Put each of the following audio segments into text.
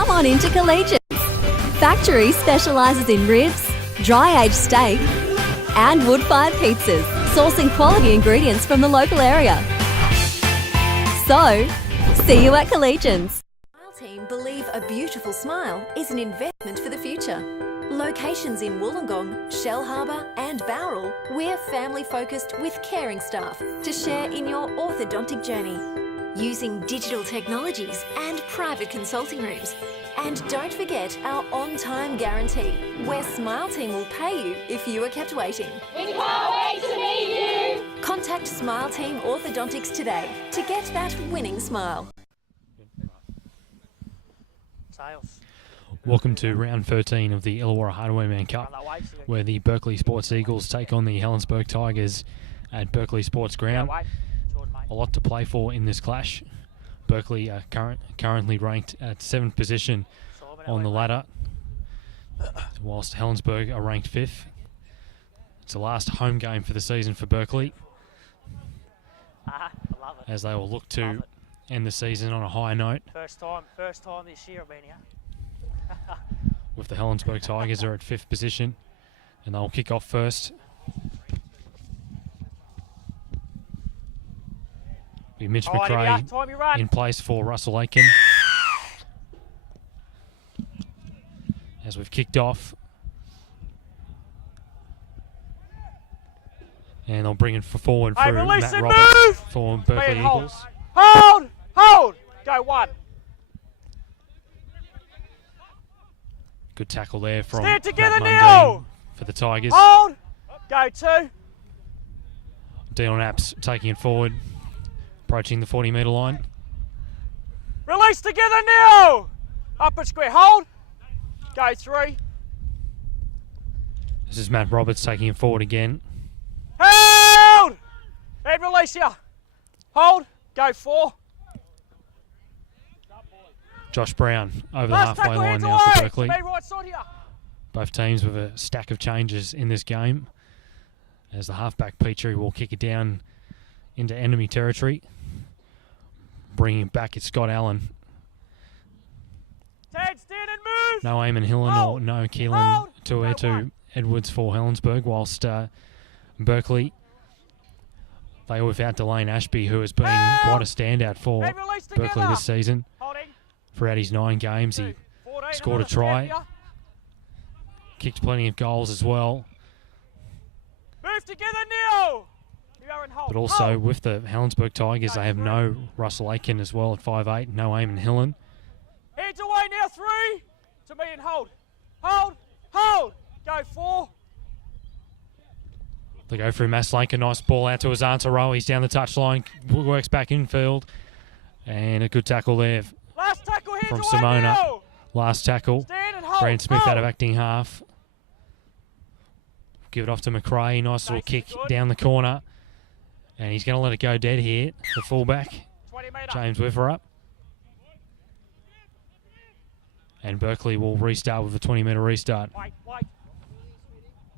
Come on into Collegians. Factory specialises in ribs, dry-aged steak and wood-fired pizzas, sourcing quality ingredients from the local area. So, see you at Collegians. Smile Team believe a beautiful smile is an investment for the future. Locations in Wollongong, Shellharbour and Bowral, we're family-focused with caring staff to share in your orthodontic journey. Using digital technologies and private consulting rooms. And don't forget our on-time guarantee, where Smile Team will pay you if you are kept waiting. We can't wait to meet you! Contact Smile Team Orthodontics today to get that winning smile. Welcome to round 13 of the Illawarra Hardware Cup, where the Berkeley Sports Eagles take on the Helensburgh Tigers at Berkeley Sports Ground. A lot to play for in this clash. Berkeley are currently ranked at 7th position on the ladder, whilst Helensburgh are ranked 5th. It's the last home game for the season for Berkeley, as they will look to end the season on a high note. First time this year I've been here. With the Helensburgh Tigers are at 5th position, and they'll kick off first. Be Mitch McRae in place for Russell Aiken. As we've kicked off. And they'll bring it forward through Matt Roberts for Berkeley Eagles. Hold! Go one. Good tackle there from Stand together, Matt Neil! for the Tigers. Hold! Go two. Dion Apps taking it forward. Approaching the 40-metre line. Release together now! Upper square, hold. Go three. This is Matt Roberts taking it forward again. Hold! And release here. Hold. Go four. Josh Brown over the halfway line now for Berkeley. Right side here. Both teams with a stack of changes in this game, as the halfback Petrie will kick it down into enemy territory. Bringing it back, it's Scott Allen. Stand and move. No Eamon Hillen or no Keelan Tuetu Edwards for Helensburgh, whilst Berkeley, they were without Delane Ashby, who has been quite a standout for Berkeley this season. Throughout his 9 games, he scored a try, kicked plenty of goals as well. Move together now. But also with the Helensburgh Tigers, they have no Russell Aiken as well at 5'8", no Eamon Hillen. Hands away now, 3. To me and hold. Hold. Go 4. They go through Maslanka, nice ball out to Azantaroa. He's down the touchline, works back infield, and a good tackle there Last tackle, hands from away Simona. Now. Last tackle. Stand and hold. Brand Smith out of acting half. Give it off to McRae. Nice little kick down the corner. And he's going to let it go dead here. The fullback, James Witherup. And Berkeley will restart with a 20-metre restart. Wait.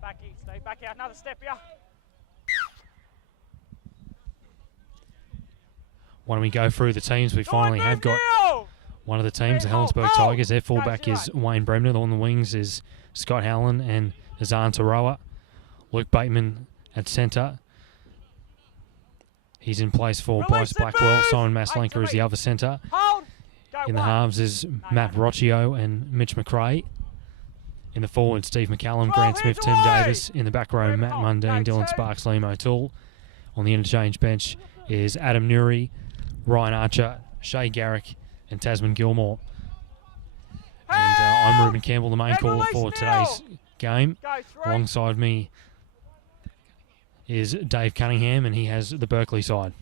Back in, Steve. Back out. Another step here. Why don't we go through the teams? We finally have got one of the teams, the Helensburgh Tigers. Their fullback is Wayne Bremner. On the wings is Scott Allen and Azantaroa. Luke Bateman at centre. He's in place for Bryce Blackwell. Simon Maslanka is the other centre. In the halves is Matt Rocchio and Mitch McRae. In the forward, Steve McCallum, Grant Smith, Tim Davis. In the back row, Matt Mundine, Dylan Sparks, Liam O'Toole. On the interchange bench is Adam Newry, Ryan Archer, Shay Garrick, and Tasman Gilmore. And I'm Ruben Campbell, the main caller for today's game. Alongside me is Dave Cunningham, and he has the Berkeley side.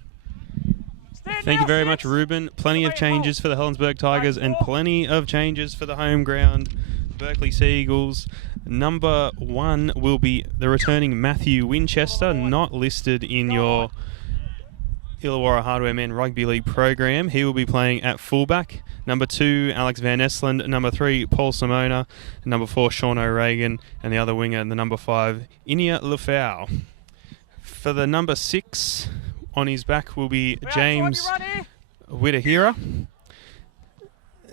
Thank you very much, Ruben. Plenty of changes for the Helensburgh Tigers and plenty of changes for the home ground Berkeley Sea Eagles. Number 1 will be the returning Matthew Winchester, not listed in your Illawarra Hardware Men Rugby League program. He will be playing at fullback. Number 2, Alex Van Esland. Number 3, Paul Simona. Number 4, Sean O'Regan. And the other winger, the number 5, Inia Lefau. For the number 6, on his back will be James Whittahira.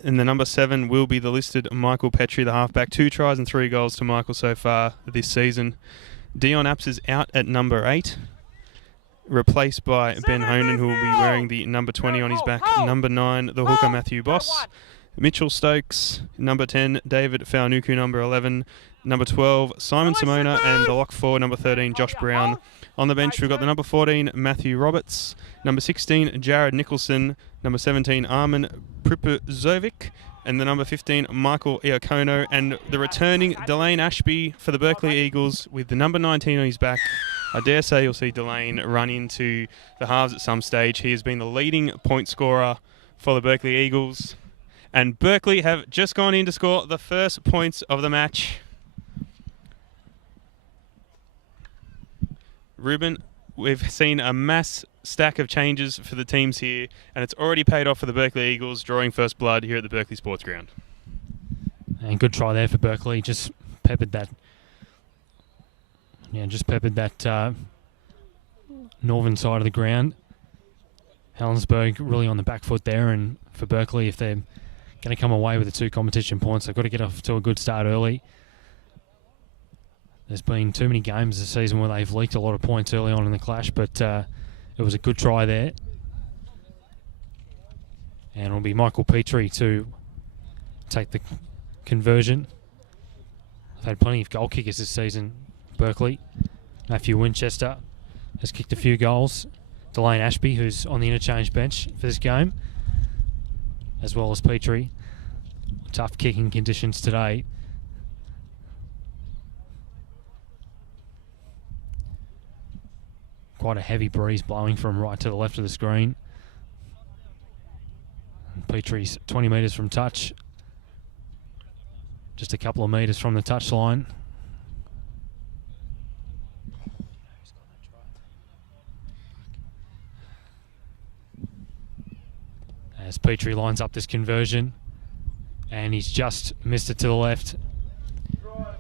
And the number 7 will be the listed Michael Petrie, the halfback. 2 tries and 3 goals to Michael so far this season. Dion Apps is out at number 8, replaced by Ben Honan, who will be wearing the number 20 on his back. Number 9, the hooker Matthew Boss. Mitchell Stokes, number 10, David Faunuku, number 11. Number 12, Simon Simona, and the lock 4, number 13, Josh Brown. On the bench, we've got the number 14, Matthew Roberts. Number 16, Jared Nicholson. Number 17, Armin Pripuzovic. And the number 15, Michael Iacono. And the returning Delane Ashby for the Berkeley Eagles with the number 19 on his back. I dare say you'll see Delane run into the halves at some stage. He has been the leading point scorer for the Berkeley Eagles. And Berkeley have just gone in to score the first points of the match. Ruben, we've seen a mass stack of changes for the teams here, and it's already paid off for the Berkeley Eagles, drawing first blood here at the Berkeley Sports Ground. And good try there for Berkeley. Just peppered that. Yeah, just peppered that northern side of the ground. Helensburgh really on the back foot there, and for Berkeley, if they're going to come away with the 2 competition points, they've got to get off to a good start early. There's been too many games this season where they've leaked a lot of points early on in the clash, but it was a good try there. And it'll be Michael Petrie to take the conversion. They've had plenty of goal kickers this season, Berkeley. Matthew Winchester has kicked a few goals. Delane Ashby, who's on the interchange bench for this game, as well as Petrie. Tough kicking conditions today. Quite a heavy breeze blowing from right to the left of the screen. And Petrie's 20 metres from touch. Just a couple of metres from the touch line. As Petrie lines up this conversion. And he's just missed it to the left.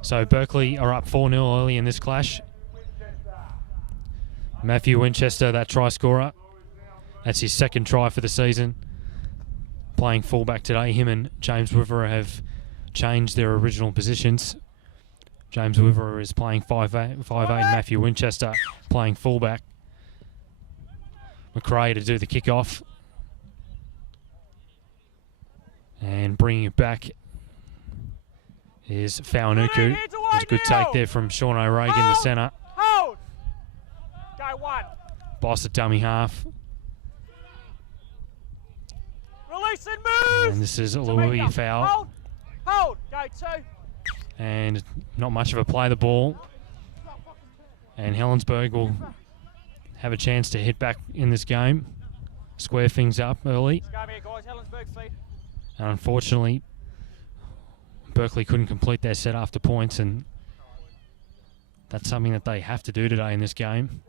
So Berkeley are up 4-0 early in this clash. Matthew Winchester, that try scorer. That's his second try for the season. Playing fullback today. Him and James Wiverer have changed their original positions. James Wiverer is playing 5'8", Matthew Winchester playing fullback. McRae to do the kick-off. And bringing it back is Faunuku. There's a good take there from Sean O'Regan in the centre. Boss at dummy half. Release and move. And this is a Louis foul. Hold. Go 2. And not much of a play the ball. And Helensburgh will have a chance to hit back in this game. Square things up early. And unfortunately, Berkeley couldn't complete their set after points, and that's something that they have to do today in this game.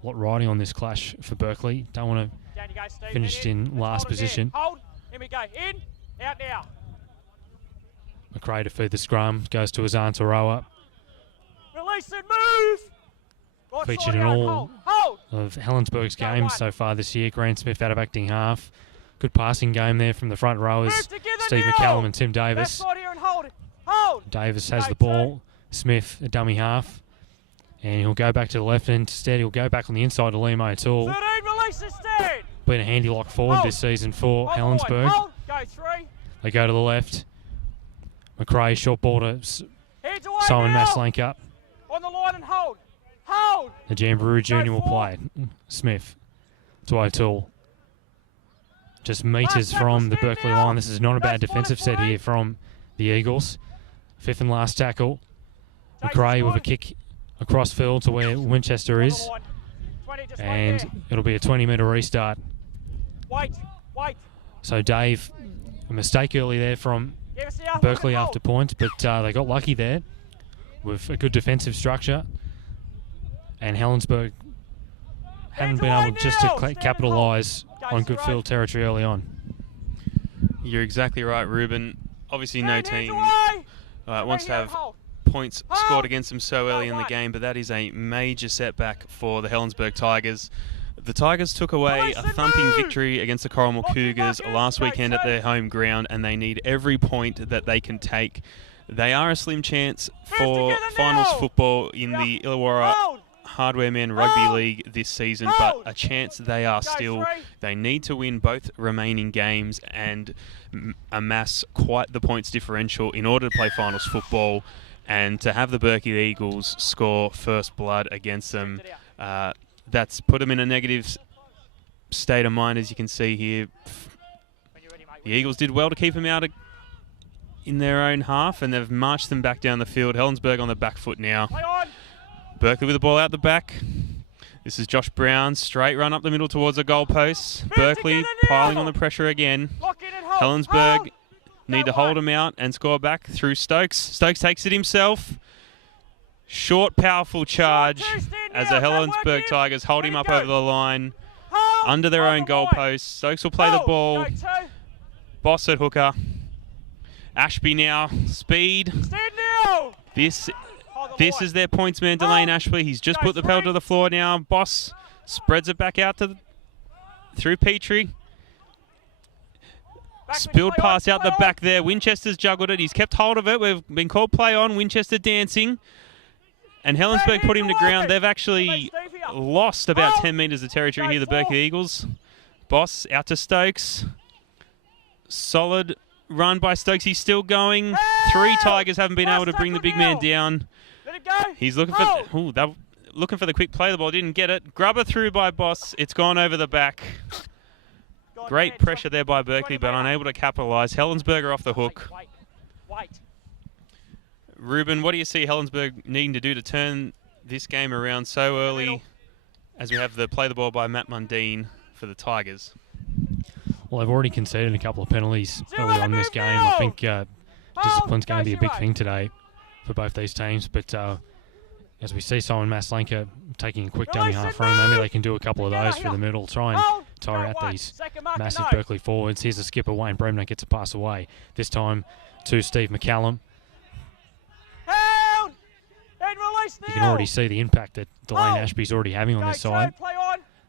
A lot riding on this clash for Berkeley. Don't want to finish in last position. Hold. Here we go. In. Out now. McRae to feed the scrum. Goes to Azan Taroa. Release and move. Featured in all of Helensburgh's games so far this year. Grant Smith out of acting half. Good passing game there from the front rowers. Steve McCallum and Tim Davis. Davis has the ball. Smith, a dummy half. And he'll go back to the left, and instead he'll go back on the inside to Liam O'Toole. Been a handy lock forward this season for Helensburgh. They go to the left. McRae, short ball to Simon Maslanka. On the line and hold. The Jamboree Junior will play. Smith to O'Toole. Just metres from the Berkeley line. This is not a bad defensive set here from the Eagles. 5th and last tackle. McRae with a kick across field to where Winchester is. And it'll be a 20-metre restart. So Dave, a mistake early there from Berkeley after points, but they got lucky there with a good defensive structure. And Helensburgh haven't been able just to capitalise on good field territory early on. You're exactly right, Ruben. Obviously no team wants to have points scored against them so early in the game, but that is a major setback for the Helensburgh Tigers. The Tigers took away a thumping victory against the Corrimal Cougars last weekend at their home ground, and they need every point that they can take. They are a slim chance for finals football in the Illawarra Hardware-Man Rugby League this season, but a chance they are still. They need to win both remaining games and amass quite the points differential in order to play finals football, and to have the Berkeley Eagles score first blood against them. That's put them in a negative state of mind, as you can see here. The Eagles did well to keep them out in their own half, and they've marched them back down the field. Helensburgh on the back foot now. Berkeley with the ball out the back. This is Josh Brown, straight run up the middle towards the goalposts. Berkeley piling on the pressure again. Helensburgh need to hold him out and score back through Stokes. Stokes takes it himself. Short, powerful charge as the Helensburgh Tigers hold him up over the line under their own goalposts. Stokes will play the ball. Boss at hooker. Ashby now. Speed. This is their points man, Delane Ashby. He's just put the pedal to the floor now. Boss spreads it back out to through Petrie. Spilled pass out the back there. Winchester's juggled it. He's kept hold of it. We've been called play on. Winchester dancing. And Helensburgh put him to ground. They've actually lost about 10 metres of territory here, the Berkeley Eagles. Boss out to Stokes. Solid run by Stokes. He's still going. 3 Tigers haven't been able to bring the big man down. He's looking for looking for the quick play. The ball didn't get it. Grubber through by Boss. It's gone over the back. Great pressure there by Berkeley, but unable to capitalise. Helensburgh are off the hook. Ruben, what do you see Helensburgh needing to do to turn this game around so early, as we have the play the ball by Matt Mundine for the Tigers? Well, they've already conceded a couple of penalties early on in this game. I think discipline's going to be a big thing today for both these teams. But as we see Simon Maslenka taking a quick dummy half run, maybe they can do a couple of those through the middle, try and tire out these massive Berkeley forwards. Here's the skipper, Wayne Bremner, gets a pass away. This time to Steve McCallum. You can already see the impact that Delane Ashby's already having on this side.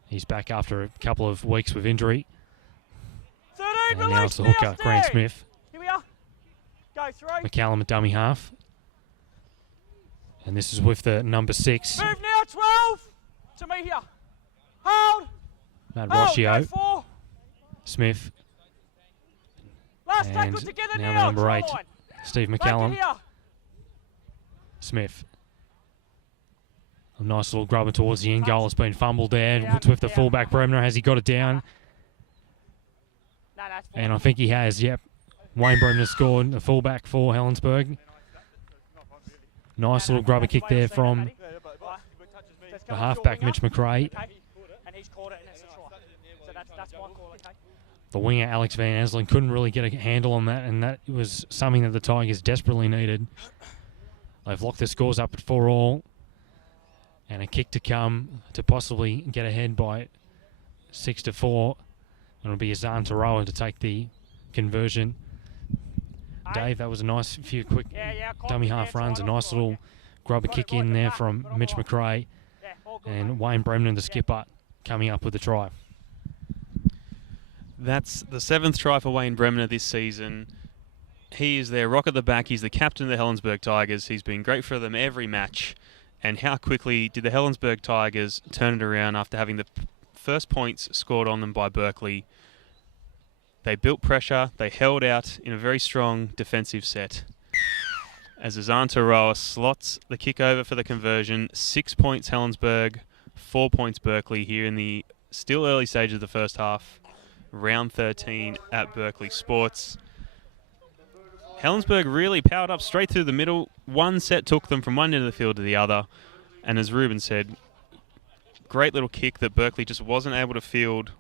He's back after a couple of weeks with injury. And now it's the hooker, Grant Smith. McCallum at dummy half. And this is with the number 6. Move now, 12. To me here. Hold. Matt Rocio. Smith. And now the number 8, Steve McCallum. Smith. A nice little grubber towards the end goal. It's been fumbled there. It's with the fullback, Bremner. Has he got it down? And I think he has, yep. Wayne Bremner scored, the fullback for Helensburgh. Nice little grubber kick there from the halfback, Mitch McRae. The winger, Alex Van Aslen, couldn't really get a handle on that, and that was something that the Tigers desperately needed. They've locked their scores up at 4-all. And a kick to come to possibly get ahead by 6-4. It'll be Azan Taroa to take the conversion. Dave, that was a nice few quick dummy half runs. A nice little grubber kick in there from Mitch McRae. And Wayne Bremner, the skipper, coming up with the try. That's the 7th try for Wayne Bremner this season. He is their rock at the back. He's the captain of the Helensburgh Tigers. He's been great for them every match. And how quickly did the Helensburgh Tigers turn it around after having the first points scored on them by Berkeley? They built pressure. They held out in a very strong defensive set. As Azan Taroa slots the kick over for the conversion. 6 points Helensburgh, 4 points Berkeley here in the still early stage of the first half. Round 13 at Berkeley Sports. Helensburgh really powered up straight through the middle. One set took them from one end of the field to the other. And as Ruben said, great little kick that Berkeley just wasn't able to field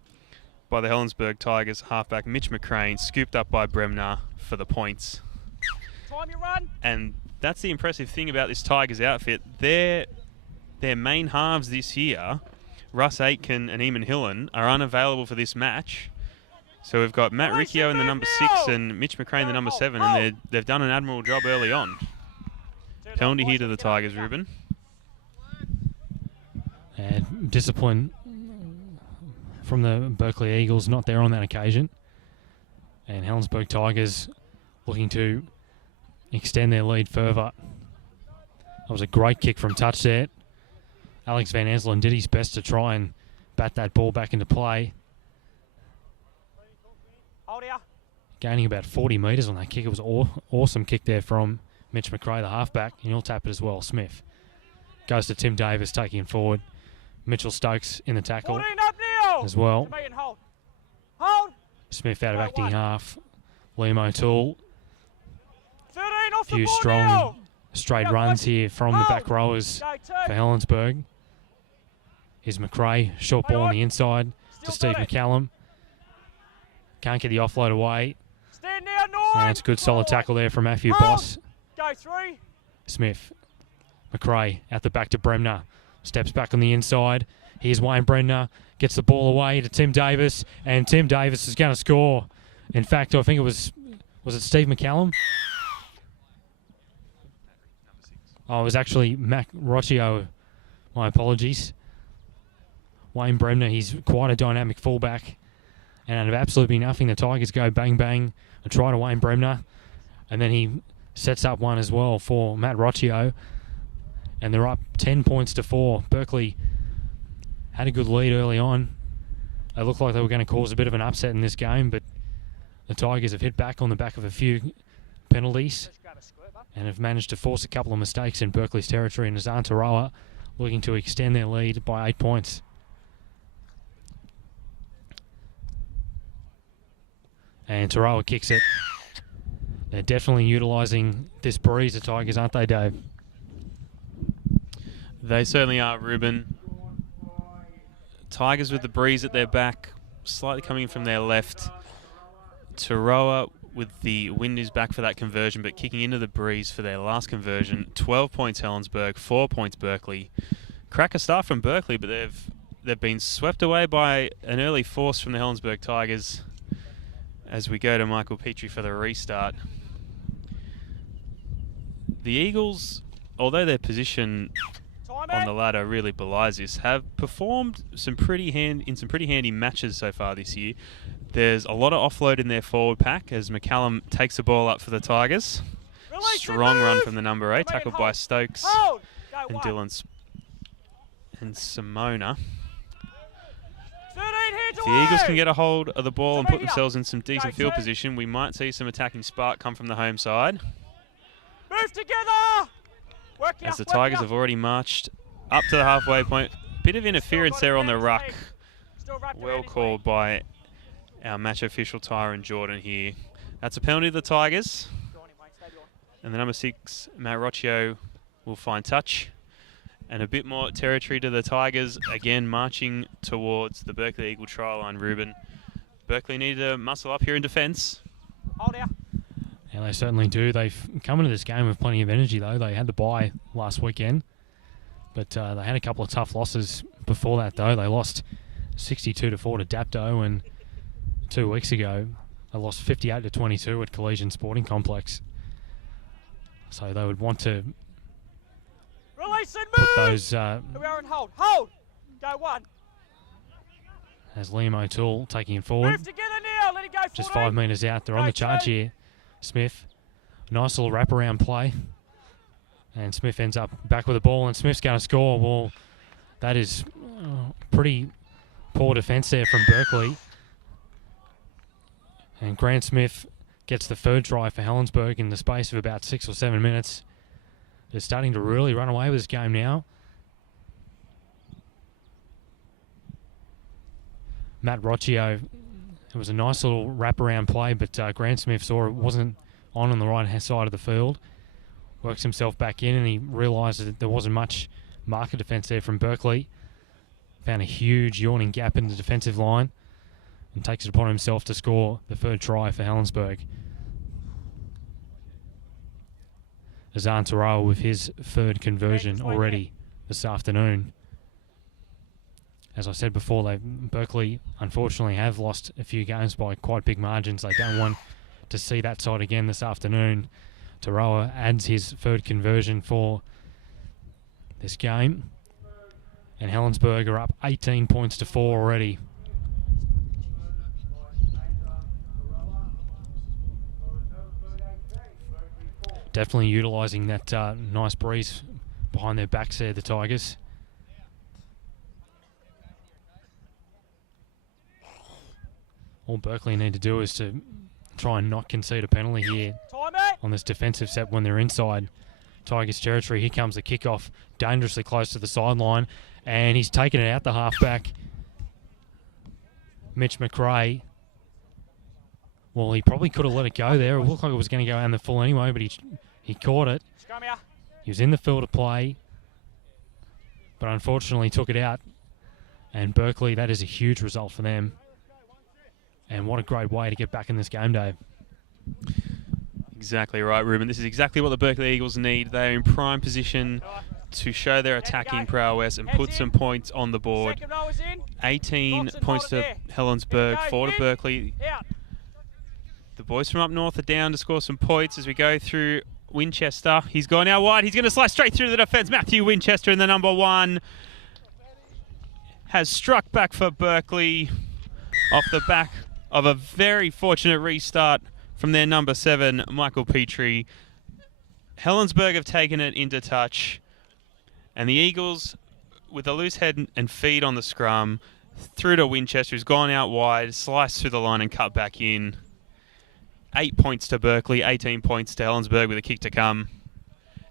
by the Helensburgh Tigers halfback Mitch McCrane, scooped up by Bremner for the points. Time you run. And that's the impressive thing about this Tigers outfit. Their main halves this year, Russ Aitken and Eamon Hillen, are unavailable for this match. So we've got Matt Riccio in the number 6 and Mitch McCrane in the number 7, and they've done an admirable job early on. Penalty here to the Tigers, Ruben. And discipline from the Berkeley Eagles, not there on that occasion. And Helensburgh Tigers looking to extend their lead further. That was a great kick from touch there. Alex Van Eslen did his best to try and bat that ball back into play. Gaining about 40 metres on that kick. It was an awesome kick there from Mitch McRae, the halfback, and he'll tap it as well. Smith goes to Tim Davis, taking it forward. Mitchell Stokes in the tackle as well. Smith out of acting half. Liam O'Toole. A few strong straight runs here from the back rowers for Helensburgh. Here's McRae, short ball on the inside to Steve McCallum. Can't get the offload away. And it's a good solid tackle there from Matthew Boss. Smith, McRae out the back to Bremner. Steps back on the inside. Here's Wayne Bremner. Gets the ball away to Tim Davis. And Tim Davis is going to score. In fact, I think it was it Steve McCallum? Oh, it was actually Mac Rocchio. My apologies. Wayne Bremner, he's quite a dynamic fullback. And out of absolutely nothing, the Tigers go bang, bang, and try to Wayne Bremner. And then he sets up one as well for Matt Rocchio. And they're up 10 points to 4. Berkeley had a good lead early on. They looked like they were going to cause a bit of an upset in this game, but the Tigers have hit back on the back of a few penalties and have managed to force a couple of mistakes in Berkeley's territory. And Azan Tarawa looking to extend their lead by 8 points. And Tarawa kicks it. They're definitely utilising this breeze, the Tigers, aren't they, Dave? They certainly are, Ruben. Tigers with the breeze at their back, slightly coming from their left. Tarawa with the wind is back for that conversion, but kicking into the breeze for their last conversion. 12 points Helensburgh, 4 points Berkeley. Cracker start from Berkeley, but they've been swept away by an early force from the Helensburgh Tigers as we go to Michael Petrie for the restart. The Eagles, although their position on the ladder really belies this, have performed in some pretty handy matches so far this year. There's a lot of offload in their forward pack as McCallum takes the ball up for the Tigers. Strong run from the number 8, tackled by Stokes and Dylan and Simona. If the Eagles can get a hold of the ball and put themselves in some decent field position, we might see some attacking spark come from the home side. Move together! As the Tigers have already marched up to the halfway point. Bit of interference there on the ruck. Well called by our match official Tyron Jordan here. That's a penalty to the Tigers. And the number 6, Matt Rocchio, will find touch. And a bit more territory to the Tigers, again marching towards the Berkeley Eagle try line, Ruben. Berkeley need to muscle up here in defence. Hold out. Yeah, they certainly do. They've come into this game with plenty of energy, though. They had the bye last weekend, but they had a couple of tough losses before that, though. They lost 62-4 to Dapto, and 2 weeks ago they lost 58-22 at Collegian Sporting Complex. So they would want to Release and put move! those... We are in hold. Hold! Go 1. As Liam O'Toole taking it forward. Move together now. Let it go. Just 14. 5 metres out. They're on the charge here. Smith, nice little wraparound play. And Smith ends up back with the ball, and Smith's going to score. Well, that is pretty poor defence there from Berkeley. And Grant Smith gets the third try for Helensburgh in the space of about 6 or 7 minutes. They're starting to really run away with this game now. Matt Rocchio, it was a nice little wraparound play, but Grant Smith saw it wasn't on the right-hand side of the field. Works himself back in, and he realised that there wasn't much marker defence there from Berkeley. Found a huge yawning gap in the defensive line and takes it upon himself to score the third try for Helensburgh. Azan Tarawa with his third conversion already this afternoon. As I said before, Berkeley unfortunately have lost a few games by quite big margins. They don't want to see that side again this afternoon. Tarawa adds his third conversion for this game. And Helensburgh are up 18 points to 4 already. Definitely utilising that nice breeze behind their backs there, the Tigers. All Berkeley need to do is to try and not concede a penalty here on this defensive set when they're inside Tigers territory. Here comes the kickoff, dangerously close to the sideline, and he's taken it out the halfback, Mitch McRae. Well, he probably could have let it go there. It looked like it was going to go in the full anyway, but he caught it. He was in the field of play, but unfortunately took it out. And Berkeley, that is a huge result for them. And what a great way to get back in this game, Dave. Exactly right, Ruben. This is exactly what the Berkeley Eagles need. They're in prime position to show their attacking prowess and put some points on the board. 18 points to Helensburgh, 4 to Berkeley. The boys from up north are down to score some points as we go through Winchester. He's gone out wide. He's going to slice straight through the defence. Matthew Winchester in the number 1 has struck back for Berkeley off the back of a very fortunate restart from their number 7, Michael Petrie. Helensburgh have taken it into touch, and the Eagles, with a loose head and feet on the scrum, through to Winchester, who's gone out wide, sliced through the line and cut back in. 8 points to Berkeley, 18 points to Helensburgh with a kick to come.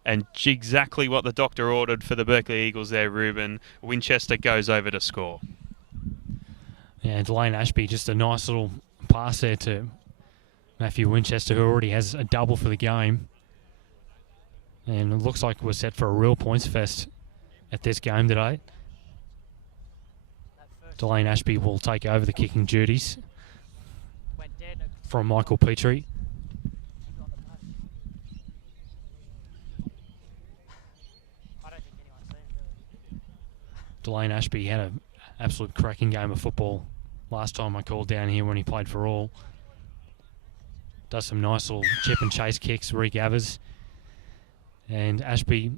And exactly what the doctor ordered for the Berkeley Eagles there, Ruben. Winchester goes over to score. Yeah, Delane Ashby, just a nice little pass there to Matthew Winchester, who already has a double for the game. And it looks like we're set for a real points fest at this game today. Delane Ashby will take over the kicking duties from Michael Petrie. Delane Ashby had an absolute cracking game of football last time I called down here when he played for all. Does some nice little chip and chase kicks, regathers. And Ashby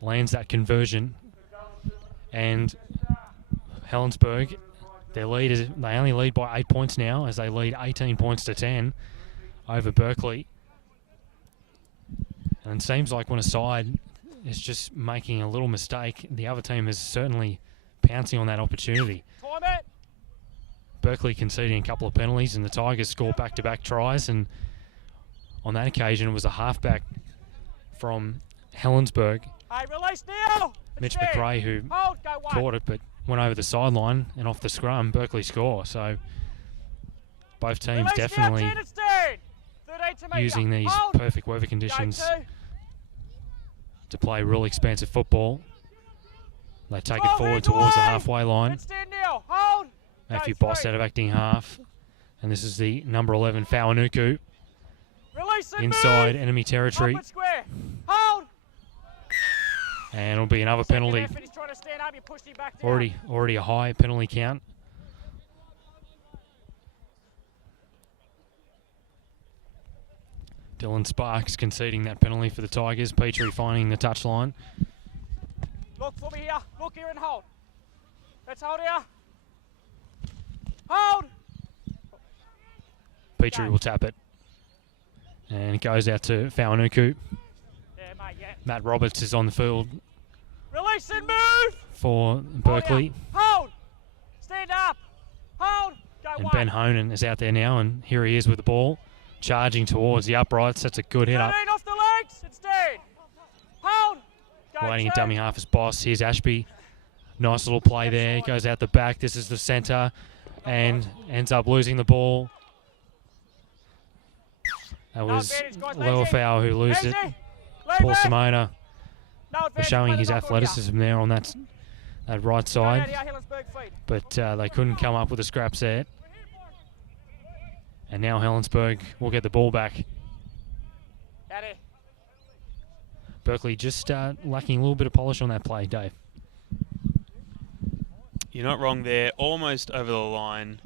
lands that conversion. And Helensburgh, they only lead by 8 points now, as they lead 18 points to 10 over Berkeley. And it seems like when a side is just making a little mistake, the other team is certainly pouncing on that opportunity. Berkeley conceding a couple of penalties, and the Tigers score back-to-back tries, and on that occasion it was a halfback from Helensburgh, Mitch McRae, who caught it but went over the sideline and off the scrum. Berkeley score. So both teams definitely using these perfect weather conditions to play real expansive football. They take it forward towards the halfway line. Matthew Boss out of acting half. And this is the number 11, Fawanuku, inside enemy territory. And it'll be another penalty. Already a high penalty count. Dylan Sparks conceding that penalty for the Tigers. Petrie finding the touchline. Look for me here. Look here and hold. Let's hold here. Hold. Petrie will tap it. And it goes out to Fawanuku. Matt Roberts is on the field. Release and move. For Berkeley. Hold. Stand up. Hold. Go And one. Ben Honan is out there now, and here he is with the ball. Charging towards the uprights. That's a good hit up. Off the legs and stand. Hold. Go Waiting at two. dummy half as Boss. Here's Ashby. Nice little play there. Goes out the back. This is the centre. And ends up losing the ball. That was Lower Fowl who loses it. Paul Simona was showing his athleticism there on that right side. But they couldn't come up with the scraps there. And now Helensburgh will get the ball back. Berkeley just lacking a little bit of polish on that play, Dave. You're not wrong there. Almost over the line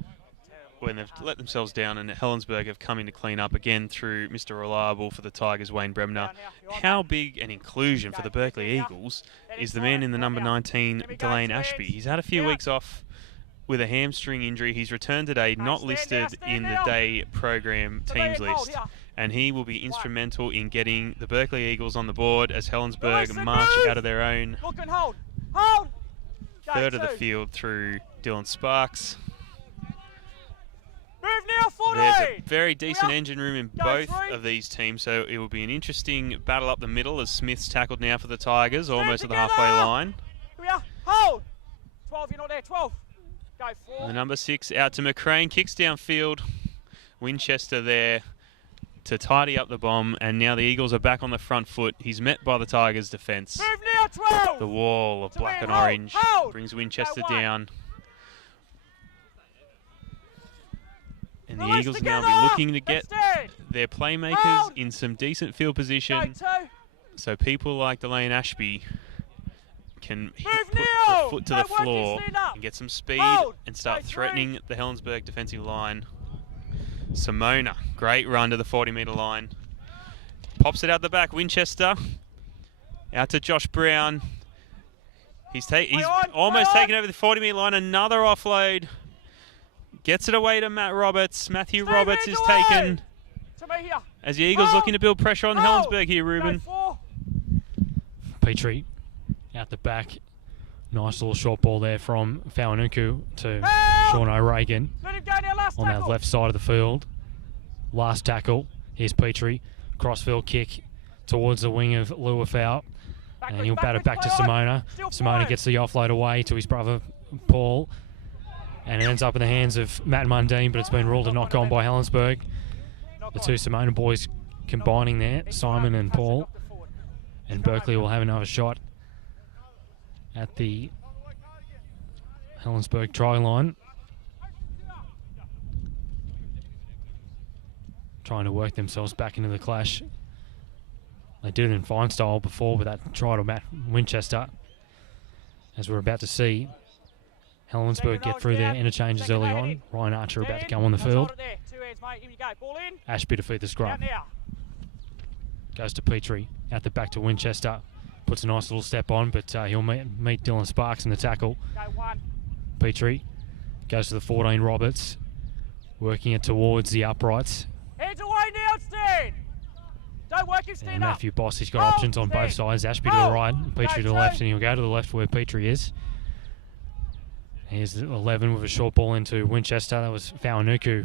when they've let themselves down, and Helensburgh have come in to clean up again through Mr. Reliable for the Tigers, Wayne Bremner. How big an inclusion for the Berkeley Eagles is the man in the number 19, Delane Ashby. He's had a few weeks off with a hamstring injury. He's returned today, not listed in the day program teams list. and he will be instrumental in getting the Berkeley Eagles on the board as Helensburgh Listen, march move. out of their own Look and hold. Hold. Go, third of the 2. field through Dylan Sparks. Move now, 14. There's a very decent Clear. engine room in Go, both 3. of these teams, so it will be an interesting battle up the middle as Smith's tackled now for the Tigers, almost at the together. halfway line. Here we are. Hold. 12, you're not there. 12. Go, 4. The number 6 out to McCrane, kicks downfield. Winchester there to tidy up the bomb, and now the Eagles are back on the front foot. He's met by the Tigers' defence. Move now, 12. The wall of To black win. and orange Hold. brings Winchester Go, 1. down. And the Release Eagles together. now be looking to get Extend. their playmakers Hold. in some decent field Go, position, 2. so people like Delane Ashby can Move put now. the foot to Go the work your floor stand up. and get some speed Hold. and start Go, 3. threatening the Helensburgh defensive line. Simona, great run to the 40-metre line. Pops it out the back, Winchester. Out to Josh Brown. He's almost taken over the 40-metre line, another offload. Gets it away to Matt Roberts. Matthew Stay Roberts hands is away. taken To me here. as the Eagles Hold. looking to build pressure on Hold. Helensburgh here, Ruben. Go, 4. Petrie out the back. Nice little short ball there from Fawanuku to Help. Sean O'Regan Let him go now, last on tackle. that left side of the field. Last tackle. Here's Petrie. Crossfield kick towards the wing of Luafau. And he'll bat it back to Simona. Simona gets the offload away to his brother Paul. And it ends up in the hands of Matt Mundine, but it's been ruled a knock on by Helensburgh. The two Simona boys combining there, Simon and Paul. And Berkeley will have another shot at the Helensburgh try line. Trying to work themselves back into the clash. They did it in fine style before with that try to Matt Winchester. As we're about to see Helensburgh get through their interchanges early on. Ryan Archer about to come on the field. Ashby to feed the scrum. Goes to Petrie, out the back to Winchester. Puts a nice little step on, but he'll meet Dylan Sparks in the tackle. Petrie goes to the 14 Roberts, working it towards the uprights. Hands away now, stand. Don't work him, And stand up. Matthew Boss, he's got options on both sides. Ashby to the right, Petrie to the left, and he'll go to the left where Petrie is. Here's 11 with a short ball into Winchester. That was Fawanuku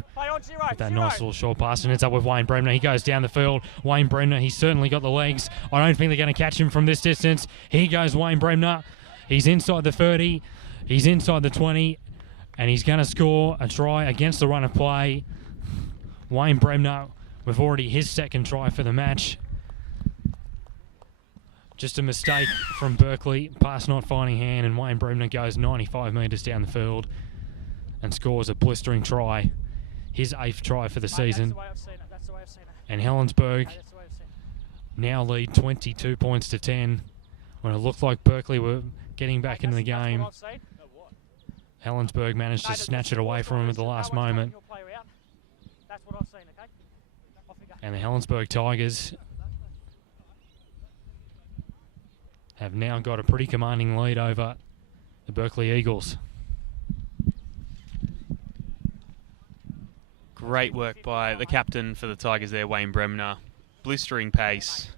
with that nice little short pass. And it's up with Wayne Bremner. He goes down the field. Wayne Bremner, he's certainly got the legs. I don't think they're going to catch him from this distance. Here goes Wayne Bremner. He's inside the 30. He's inside the 20. And he's going to score a try against the run of play. Wayne Bremner with already his second try for the match. Just a mistake from Berkeley, pass not finding hand, and Wayne Bremner goes 95 metres down the field and scores a blistering try, his 8th try for the season. And Helensburgh now lead 22 points to 10 when it looked like Berkeley were getting back into the game. Helensburgh managed to snatch it away from him at the last moment. And the Helensburgh Tigers have now got a pretty commanding lead over the Berkeley Eagles. Great work by the captain for the Tigers there, Wayne Bremner. Blistering pace.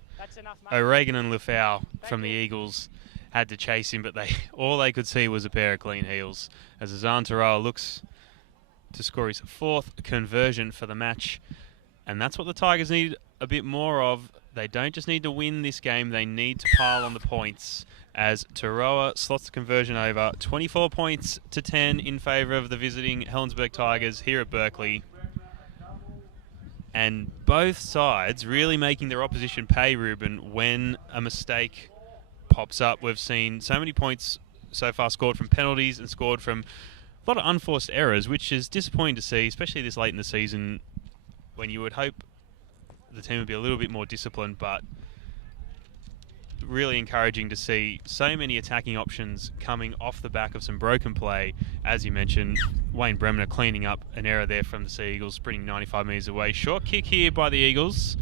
O'Regan and Lefau from the Eagles had to chase him, but all they could see was a pair of clean heels. As Azan Tarawa looks to score his 4th conversion for the match. And that's what the Tigers need a bit more of. They don't just need to win this game, they need to pile on the points. As Tarawa slots the conversion over, 24 points to 10 in favour of the visiting Helensburgh Tigers here at Berkeley. And both sides really making their opposition pay, Ruben, when a mistake pops up. We've seen so many points so far scored from penalties and scored from a lot of unforced errors, which is disappointing to see, especially this late in the season when you would hope the team would be a little bit more disciplined, but really encouraging to see so many attacking options coming off the back of some broken play. As you mentioned, Wayne Bremner cleaning up an error there from the Sea Eagles, sprinting 95 metres away. Short kick here by the Eagles.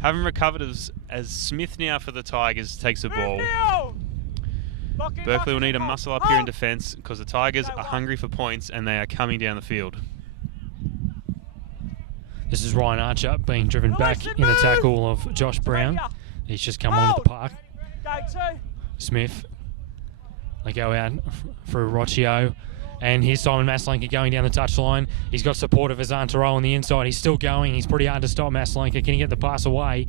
Haven't recovered as Smith now for the Tigers takes the ball. Berkeley will need to muscle up here in defence because the Tigers are hungry for points and they are coming down the field. This is Ryan Archer being driven back in the tackle of Josh Brown. He's just come onto the park. Smith. They go out for Rocchio. And here's Simon Maslenka going down the touchline. He's got support of his Antero on the inside. He's still going. He's pretty hard to stop, Maslenka. Can he get the pass away?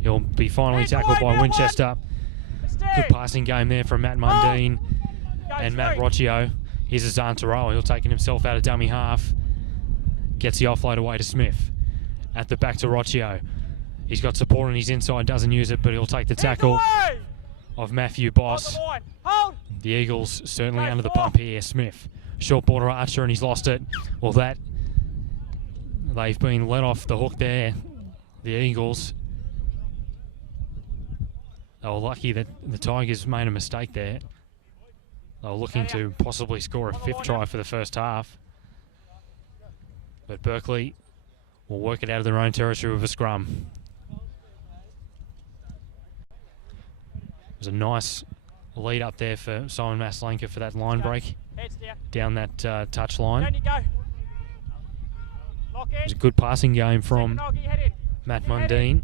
He'll be finally tackled by Winchester. Good passing game there from Matt Mundine and Matt Rocchio. Here's his Antero. He'll take himself out of dummy half. Gets the offload away to Smith. At the back to Rocchio. He's got support on his inside, doesn't use it, but he'll take the tackle of Matthew Boss. The Eagles certainly under the pump here. Smith. Short ball to Archer, and he's lost it. Well, they've been let off the hook there, the Eagles. They were lucky that the Tigers made a mistake there. They were looking to possibly score a 5th try for the first half. But Berkeley will work it out of their own territory with a scrum. It was a nice lead up there for Simon Maslenka for that line break down that touch line. It was a good passing game from Matt Mundine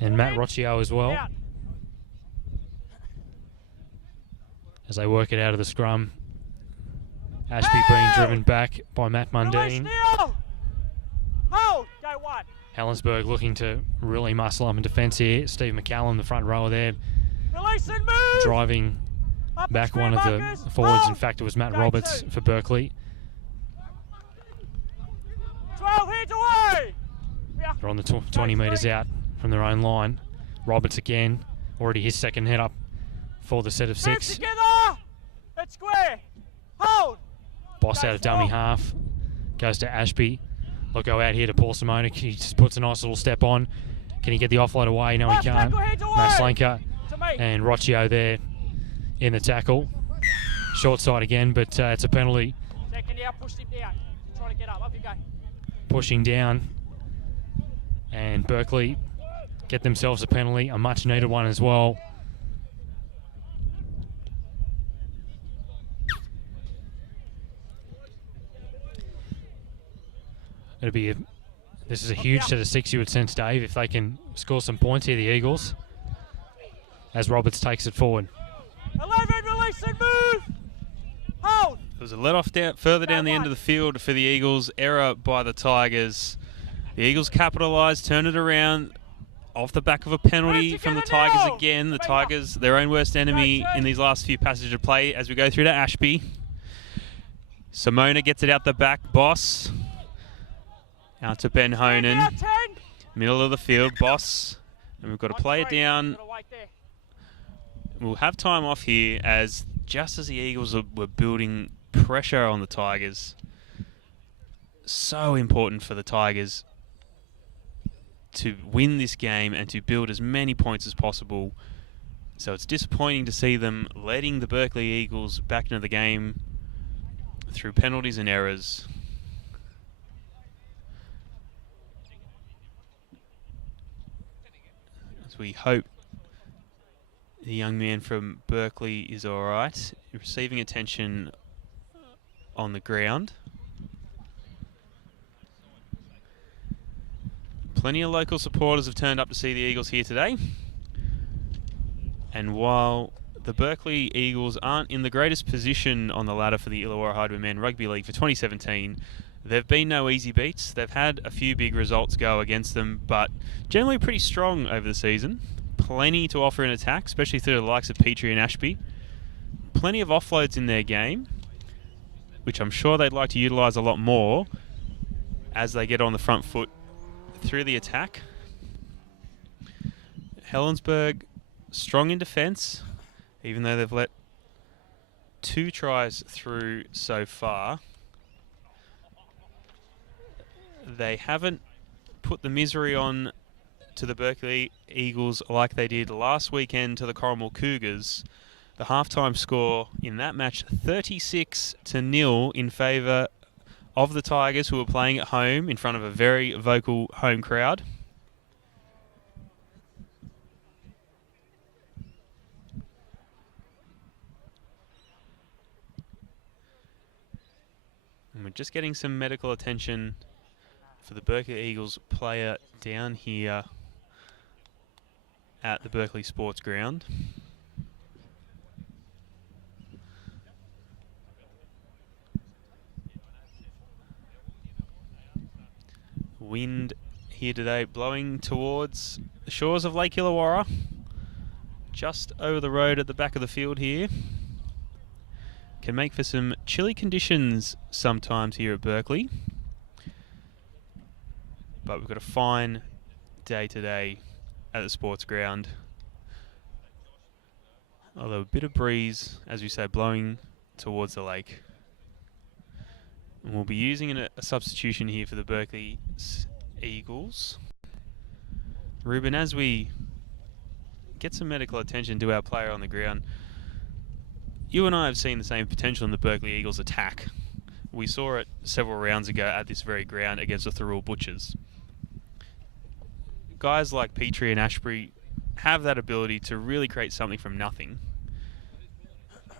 and Matt Rocchio as well. As they work it out of the scrum. Ashby being driven back by Matt Mundine. Helensburgh looking to really muscle up in defence here. Steve McCallum, the front rower there, driving back one of the forwards. In fact, it was Matt Roberts for Berkeley. They're on the 20 metres out from their own line. Roberts again, already his second head up for the set of 6. Boss out of dummy half, goes to Ashby. They'll go out here to Paul Simonik. He just puts a nice little step on. Can he get the offload away? No, he can't. Maslenka and Rocchio there in the tackle. Short side again, but it's a penalty. Pushing down. And Berkeley get themselves a penalty, a much needed one as well. This is a huge set of 6, you would sense, Dave, if they can score some points here, the Eagles, as Roberts takes it forward. 11, release and move! Hold! There was a let-off further down the end of the field for the Eagles. Error by the Tigers. The Eagles capitalise, turn it around off the back of a penalty from the Tigers again. The Tigers, their own worst enemy in these last few passages of play as we go through to Ashby. Simona gets it out the back. Boss. Out to Ben Honan. Middle of the field. Boss. And we've got to play it down. We'll have time off here as just as the Eagles were building pressure on the Tigers. So important for the Tigers to win this game and to build as many points as possible. So it's disappointing to see them letting the Berkeley Eagles back into the game through penalties and errors. As we hope the young man from Berkeley is all right, receiving attention on the ground. Plenty of local supporters have turned up to see the Eagles here today. And while the Berkeley Eagles aren't in the greatest position on the ladder for the Illawarra Highwaymen Rugby League for 2017, there have been no easy beats. They've had a few big results go against them, but generally pretty strong over the season. Plenty to offer in attack, especially through the likes of Petrie and Ashby. Plenty of offloads in their game, which I'm sure they'd like to utilise a lot more as they get on the front foot through the attack. Helensburgh strong in defence, even though they've let 2 tries through so far. They haven't put the misery on to the Berkeley Eagles like they did last weekend to the Corrimal Cougars. The halftime score in that match, 36-0 in favour of the Tigers, who were playing at home in front of a very vocal home crowd. And we're just getting some medical attention for the Berkeley Eagles player down here at the Berkeley Sports Ground. Wind here today blowing towards the shores of Lake Illawarra, just over the road at the back of the field here. Can make for some chilly conditions sometimes here at Berkeley, but we've got a fine day today at the sports ground. Although a bit of breeze, as we say, blowing towards the lake. And we'll be using a substitution here for the Berkeley Eagles. Ruben, as we get some medical attention to our player on the ground, you and I have seen the same potential in the Berkeley Eagles attack. We saw it several rounds ago at this very ground against the Thirroul Butchers. Guys like Petrie and Ashbury have that ability to really create something from nothing.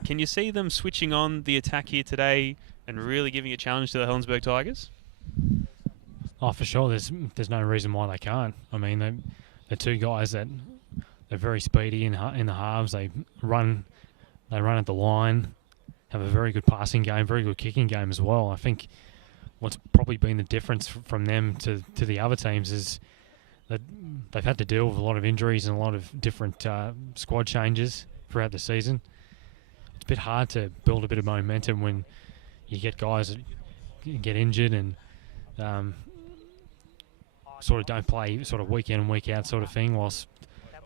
Can you see them switching on the attack here today and really giving a challenge to the Helensburgh Tigers? Oh, for sure. There's no reason why they can't. I mean, they're two guys that they're very speedy in the halves. They run at the line, have a very good passing game, very good kicking game as well. I think what's probably been the difference from them to the other teams is that they've had to deal with a lot of injuries and a lot of different squad changes throughout the season. It's a bit hard to build a bit of momentum when you get guys that get injured and sort of don't play sort of week in and week out sort of thing, whilst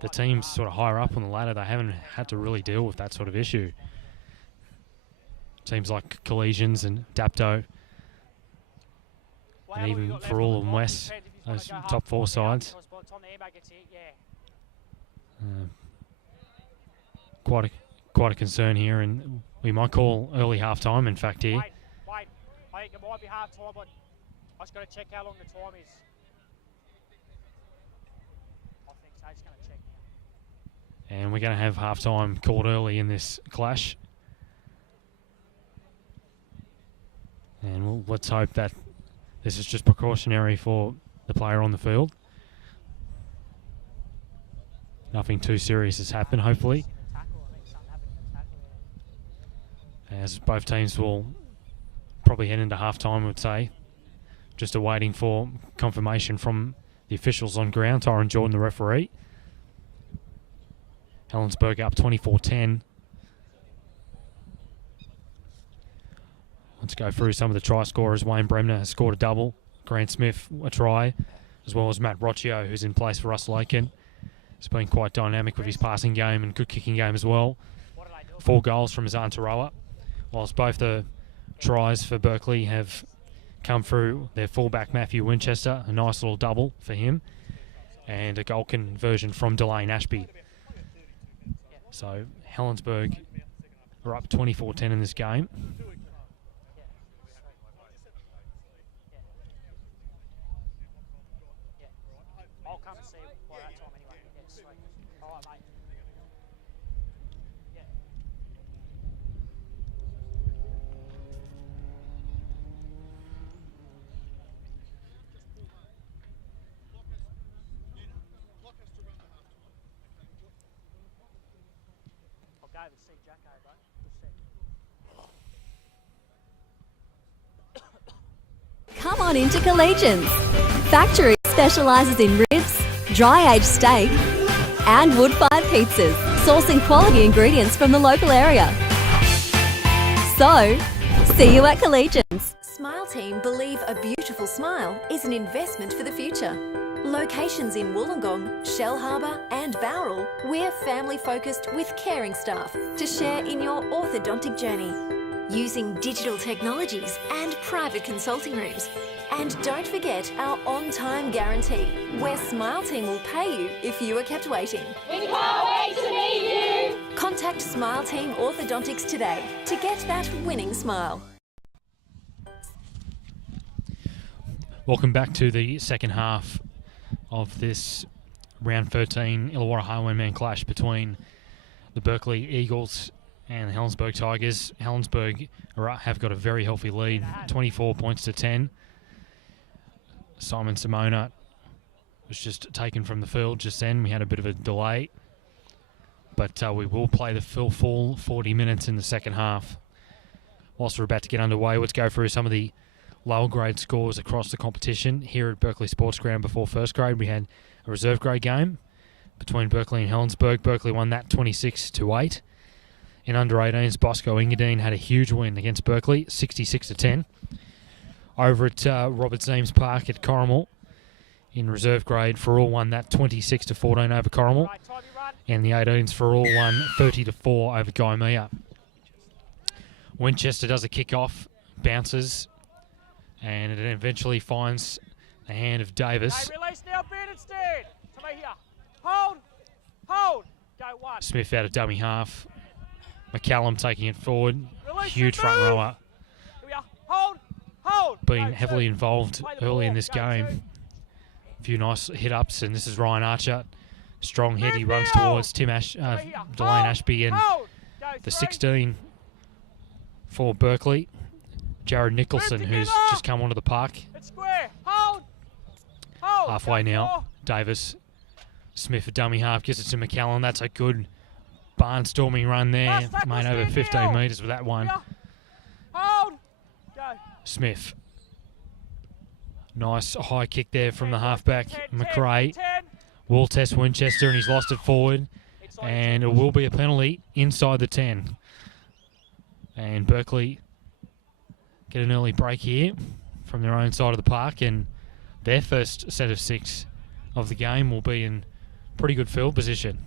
the teams sort of higher up on the ladder, they haven't had to really deal with that sort of issue. Teams like Collegians and Dapto, and even Thirroul and West, those top four sides. Quite a concern here, and we might call early half time, in fact, here. Wait, I think it might be half time, but I just got to check how long the time is. I think so, just going to check now. And we're going to have half time called early in this clash. And let's hope that this is just precautionary for the player on the field. Nothing too serious has happened, hopefully. As both teams will probably head into half-time, I would say. Just awaiting for confirmation from the officials on ground, Tyron Jordan, the referee. Helensburgh up 24-10. Let's go through some of the try scorers. Wayne Bremner has scored a double. Grant Smith a try, as well as Matt Rocchio, who's in place for Russell Aiken. He's been quite dynamic with his passing game and good kicking game as well. 4 goals from Azan Taroa, whilst both the tries for Berkeley have come through their fullback Matthew Winchester, a nice little double for him, and a goal conversion from Delane Ashby. So Helensburgh are up 24-10 in this game. I'll come and see you by that time anyway. Yeah, sweet. All right, mate. Yeah. I'll go over to see Jacko, bro. Just Come on into Collegians. Factory specialises in ribs, dry-aged steak and wood-fired pizzas, sourcing quality ingredients from the local area. So, see you at Collegians. Smile Team believe a beautiful smile is an investment for the future. Locations in Wollongong, Shell Harbour and Bowral, we're family-focused with caring staff to share in your orthodontic journey. Using digital technologies and private consulting rooms. And don't forget our on-time guarantee, where Smile Team will pay you if you are kept waiting. We can't wait to meet you. Contact Smile Team Orthodontics today to get that winning smile. Welcome back to the second half of this round 13 Illawarra Highwayman clash between the Berkeley Eagles and the Helensburgh Tigers. Helensburgh have got a very healthy lead, 24 points to 10. Simon Simona was just taken from the field just then. We had a bit of a delay. But we will play the full 40 minutes in the second half. Whilst we're about to get underway, let's go through some of the lower grade scores across the competition. Here at Berkeley Sports Ground before first grade, we had a reserve grade game between Berkeley and Helensburgh. Berkeley won that 26-8. In under 18s, Bosco Engadine had a huge win against Berkeley, 66-10. Over at Robert Eames Park at Corrimal, in reserve grade, for all won that 26-14 over Corrimal. And the 18s for all won 30-4 over Gymea. Winchester does a kick-off, bounces, and it eventually finds the hand of Davis. Okay, release now, Ben instead. To me here. Hold. Hold. Go one. Smith out of dummy half. McCallum taking it forward. Release Huge and front move. rower. Here we are. Hold. Hold. Being Go heavily two. involved Play the early in ball. this Go game. two. A few nice hit-ups, and this is Ryan Archer. Strong hit, he Move runs now. towards Delane Hold. Ashby and Hold. Go the three. 16 for Berkeley. Jared Nicholson, Move who's together. just come onto the park. It's square. Hold. Hold. Halfway Go now. four. Davis. Smith at dummy half, gives it to McCallum. That's a good barnstorming run there. Last tackle, Made over stand 15 now. metres with that one. Here. Hold. Go. Smith. Nice high kick there from the 10, halfback, 10, McRae. 10. Will test Winchester, and he's lost it forward. Inside And the it will be a penalty inside the 10. And Berkeley get an early break here from their own side of the park, and their first set of 6 of the game will be in pretty good field position.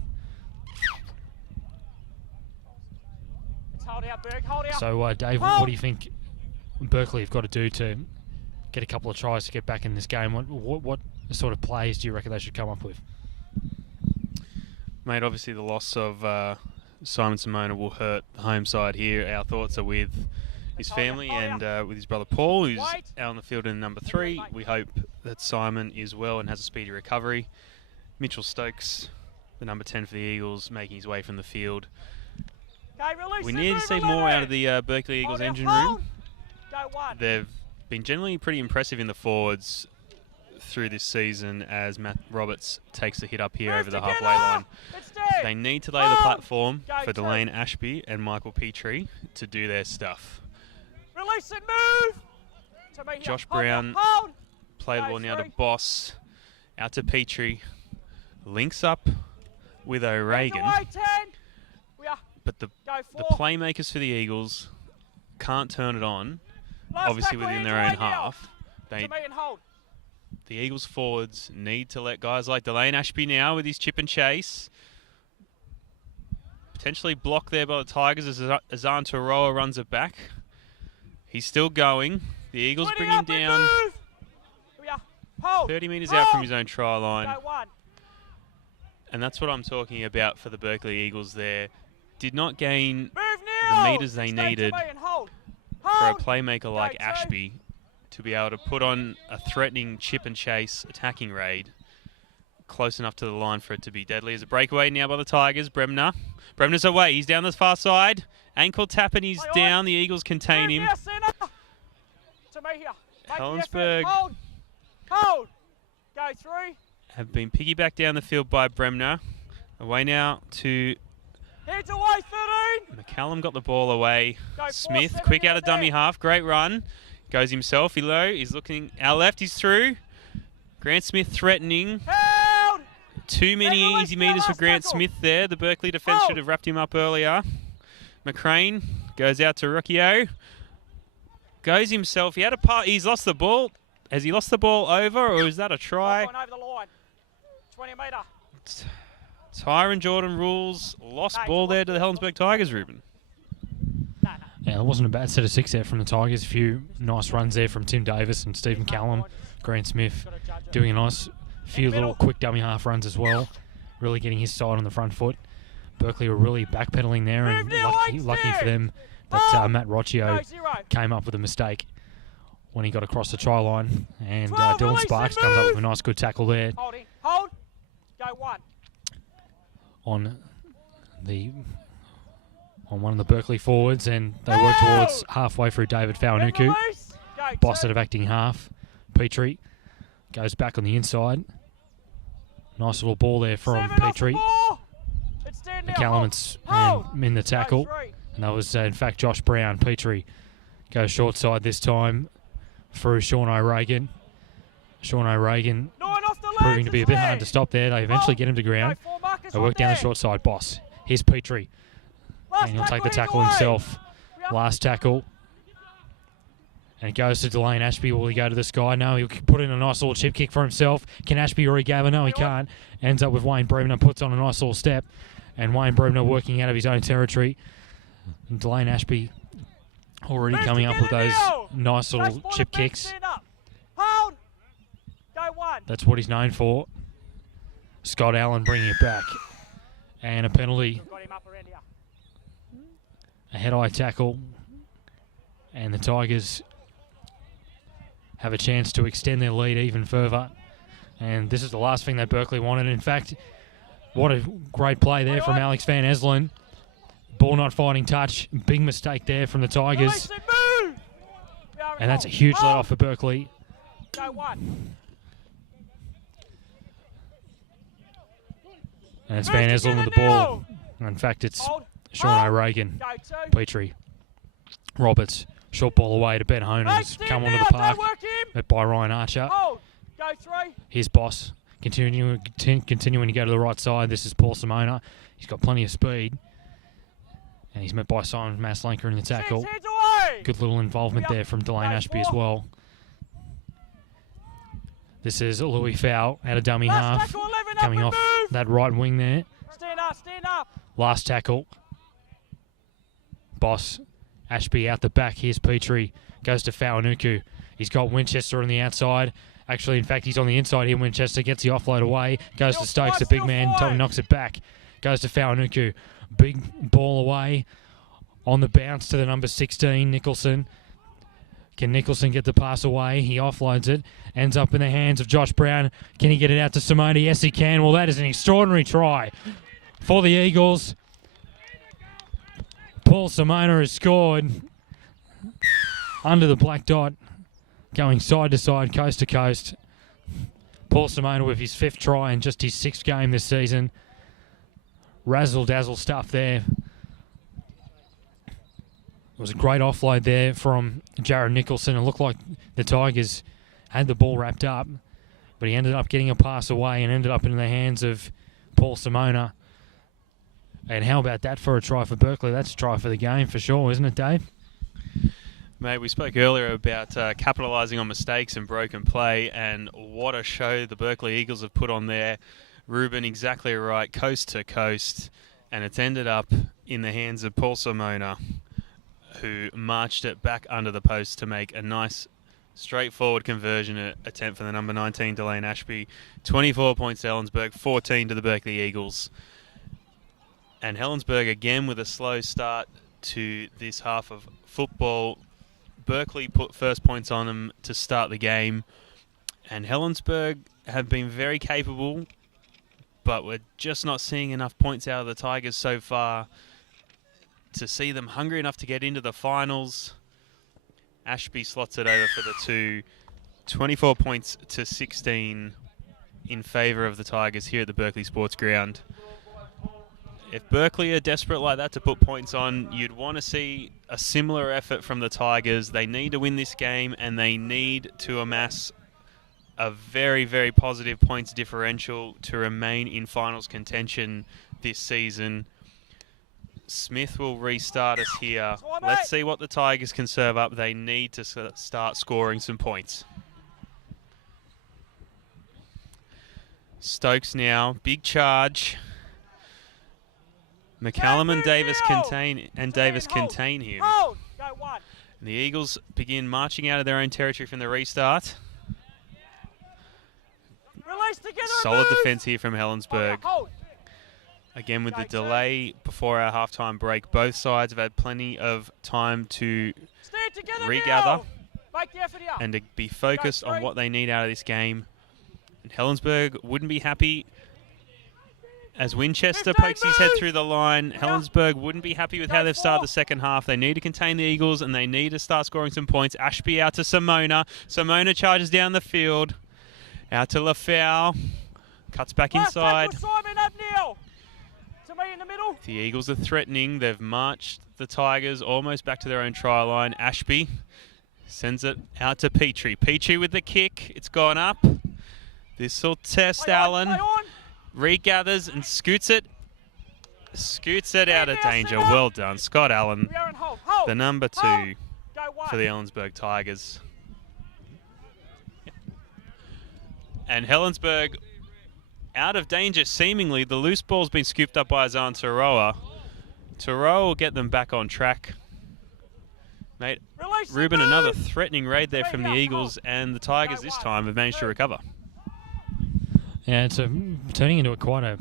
It's hold out, Berg. Hold out. So, Dave, what do you think Berkeley have got to do to get a couple of tries to get back in this game? What sort of plays do you reckon they should come up with? Mate, obviously the loss of Simon Simona will hurt the home side here. Our thoughts are with his family and with his brother Paul, who's out on the field in number 3. We hope that Simon is well and has a speedy recovery. Mitchell Stokes, the number 10 for the Eagles, making his way from the field. Okay, release We and need to move see a more little out of bit. the Berkeley Eagles Hold out, engine hold. room. Go one. They've been generally pretty impressive in the forwards through this season as Matt Roberts takes the hit up here Move over the together. halfway line. It's dead. They need to lay the Hold. platform Go for two. Delane Ashby and Michael Petrie to do their stuff. Release and move. To me here. Josh Hold Brown out, hold. Play the Go ball now to three. Boss, out to Petrie, links up with O'Regan, Hands away, 10. We are. but the Go the 4. playmakers for the Eagles can't turn it on, Last obviously tackle, within hands their own away now. half. They, To me and hold. the Eagles forwards need to let guys like Delane Ashby now with his chip and chase potentially block there by the Tigers as Azan Taroa runs it back. He's still going. The Eagles 20 bring him up and down move. Here we are. Hold. 30 metres out from Hold. his own try line. Go one. And that's what I'm talking about for the Berkeley Eagles there. Did not gain Move now. the meters they Stay needed to me and hold. for a Hold. playmaker like Go two. Ashby to be able to put on a threatening chip and chase attacking raid close enough to the line for it to be deadly. As a breakaway now by the Tigers, Bremner. Bremner's away. He's down the far side. Ankle tap and he's Play on. down. The Eagles contain Move him. now, centre. To me here. Make the Helensburgh. effort. Hold. Hold. Go 3. Have been piggybacked down the field by Bremner. Away now to Heads away, 13. McCallum, got the ball away. Go 4, Smith, 7 quick now out of dummy there. half. Great run. Goes himself. He's looking. Our left, he's through. Grant Smith threatening. Held. Too many Hey, easy release, meters for last Grant tackle. Smith there. The Berkeley defence Hold. should have wrapped him up earlier. McCrane goes out to Rucchio. Goes himself. He had a part. He's lost the ball. Has he lost the ball over, or is that a try? Going over the line. 20 metre. Tyron Jordan rules. Lost No, ball it's a there to the Helensburgh Tigers, Ruben. No. Yeah, it wasn't a bad set of 6 there from the Tigers. A few nice runs there from Tim Davis and Stephen Callum. Grant Smith doing a nice few little quick dummy half runs as well. Really getting his side on the front foot. Berkeley were really backpedaling there, and Move now, lucky for them that Matt Rocchio Go 0. came up with a mistake when he got across the try line. And 12, Dylan release Sparks and comes up move. with a nice good tackle there Holding. Hold. Go 1. on one of the Berkeley forwards, and they work towards halfway through David Then Fawanuku. release. Go Boss 2. out of acting half. Petrie Goes back on the inside. Nice little ball there from 7 off the Petrie. ball. It's 10 now. McCallum's Hold. in the tackle. Go 3. And that was, in fact, Josh Brown. Petrie goes short side this time through Sean O'Regan. Sean O'Regan 9 off the legs. proving to be a it's bit hard 10. to stop there. They eventually get him to ground. Go 4 markers They on work down the there. short side. Boss. Here's Petrie. Last And he'll take the either tackle way. himself. Yep. Last tackle. And it goes to Delane Ashby. Will he go to the sky? No, he'll put in a nice little chip kick for himself. Can Ashby regather? No, he can't. Ends up with Wayne Bremner, puts on a nice little step. And Wayne Bremner working out of his own territory. And Delane Ashby already Move coming up with together those now. nice little First ball chip to bench, kicks. stand up. Hold. Go 1. That's what he's known for. Scott Allen bringing it back. And a penalty. Got him up around here. A head-eye tackle. And the Tigers have a chance to extend their lead even further. And this is the last thing that Berkeley wanted. In fact, what a great play there from Alex Van Eslen. Ball not fighting touch. Big mistake there from the Tigers. Release it, move. And that's a huge let Hold. off for Berkeley. Go 1. And it's Move Van Eslen with the together ball. now. In fact, it's Hold. Sean Hold. O'Regan. Go 2. Petrie. Roberts. Short ball away to Ben Honan. Mate, Has stand come onto now. the park. Don't work him. Met by Ryan Archer. Hold. Go 3. Here's Boss. Continuing to go to the right side. This is Paul Simona. He's got plenty of speed. And he's met by Simon Maslanker in the tackle. 6 heads away. Good little involvement Yep. there from Delane Go Ashby as 4. well. This is Louis Fowl out of dummy Last half. tackle, 11 up Coming and off move. that right wing there. Stand up, stand up. Last tackle. Boss. Ashby out the back. Here's Petrie. Goes to Faunuku. He's got Winchester on the outside. Actually, in fact, he's on the inside here. Winchester gets the offload away. Goes Still to Stokes, five, the big still man. five. Tommy knocks it back. Goes to Faunuku. Big ball away. On the bounce to the number 16, Nicholson. Can Nicholson get the pass away? He offloads it. Ends up in the hands of Josh Brown. Can he get it out to Simone? Yes, he can. Well, that is an extraordinary try for the Eagles. Paul Simona has scored under the black dot, going side to side, coast to coast. Paul Simona with his 5th try in just his 6th game this season. Razzle-dazzle stuff there. It was a great offload there from Jared Nicholson. It looked like the Tigers had the ball wrapped up, but he ended up getting a pass away and ended up in the hands of Paul Simona. And how about that for a try for Berkeley? That's a try for the game for sure, isn't it, Dave? Mate, we spoke earlier about capitalising on mistakes and broken play, and what a show the Berkeley Eagles have put on there. Ruben, exactly right, coast to coast, and it's ended up in the hands of Paul Simona, who marched it back under the post to make a nice, straightforward conversion attempt for the number 19, Delane Ashby. 24 points to Helensburgh, 14 to the Berkeley Eagles. And Helensburgh again with a slow start to this half of football. Berkeley put first points on them to start the game. And Helensburgh have been very capable, but we're just not seeing enough points out of the Tigers so far to see them hungry enough to get into the finals. Ashby slots it over for the 2. 24 points to 16 in favour of the Tigers here at the Berkeley Sports Ground. If Berkeley are desperate like that to put points on, you'd want to see a similar effort from the Tigers. They need to win this game, and they need to amass a very, very positive points differential to remain in finals contention this season. Smith will restart us here. Let's see what the Tigers can serve up. They need to start scoring some points. Stokes now, big charge. McCallum and Davis contain him. Hold. Go 1. And the Eagles begin marching out of their own territory from the restart. Release together. Solid and move. defence here from Helensburgh. Hold. Again, with the delay before our halftime break, both sides have had plenty of time to Stand together regather now. Make the effort here. and to be focused on what they need out of this game. And Helensburgh wouldn't be happy as Winchester 15 pokes his head move. through the line. Helensburgh wouldn't be happy with how they've started the second half. They need to contain the Eagles, and they need to start scoring some points. Ashby out to Simona. Simona charges down the field. Out to Lafau. Cuts back inside. Simon Abneal. To me in the middle. The Eagles are threatening. They've marched the Tigers almost back to their own try line. Ashby sends it out to Petrie. Petrie with the kick. It's gone up. This will test Allen. Regathers and scoots it. Scoots it out of danger. Well done. Scott Allen, the number 2 for the Helensburgh Tigers. And Helensburgh out of danger, seemingly. The loose ball's been scooped up by Azan Taroa. Taroa will get them back on track. Mate, Ruben, another threatening raid there from the Eagles, and the Tigers this time have managed to recover. Yeah, it's turning into quite a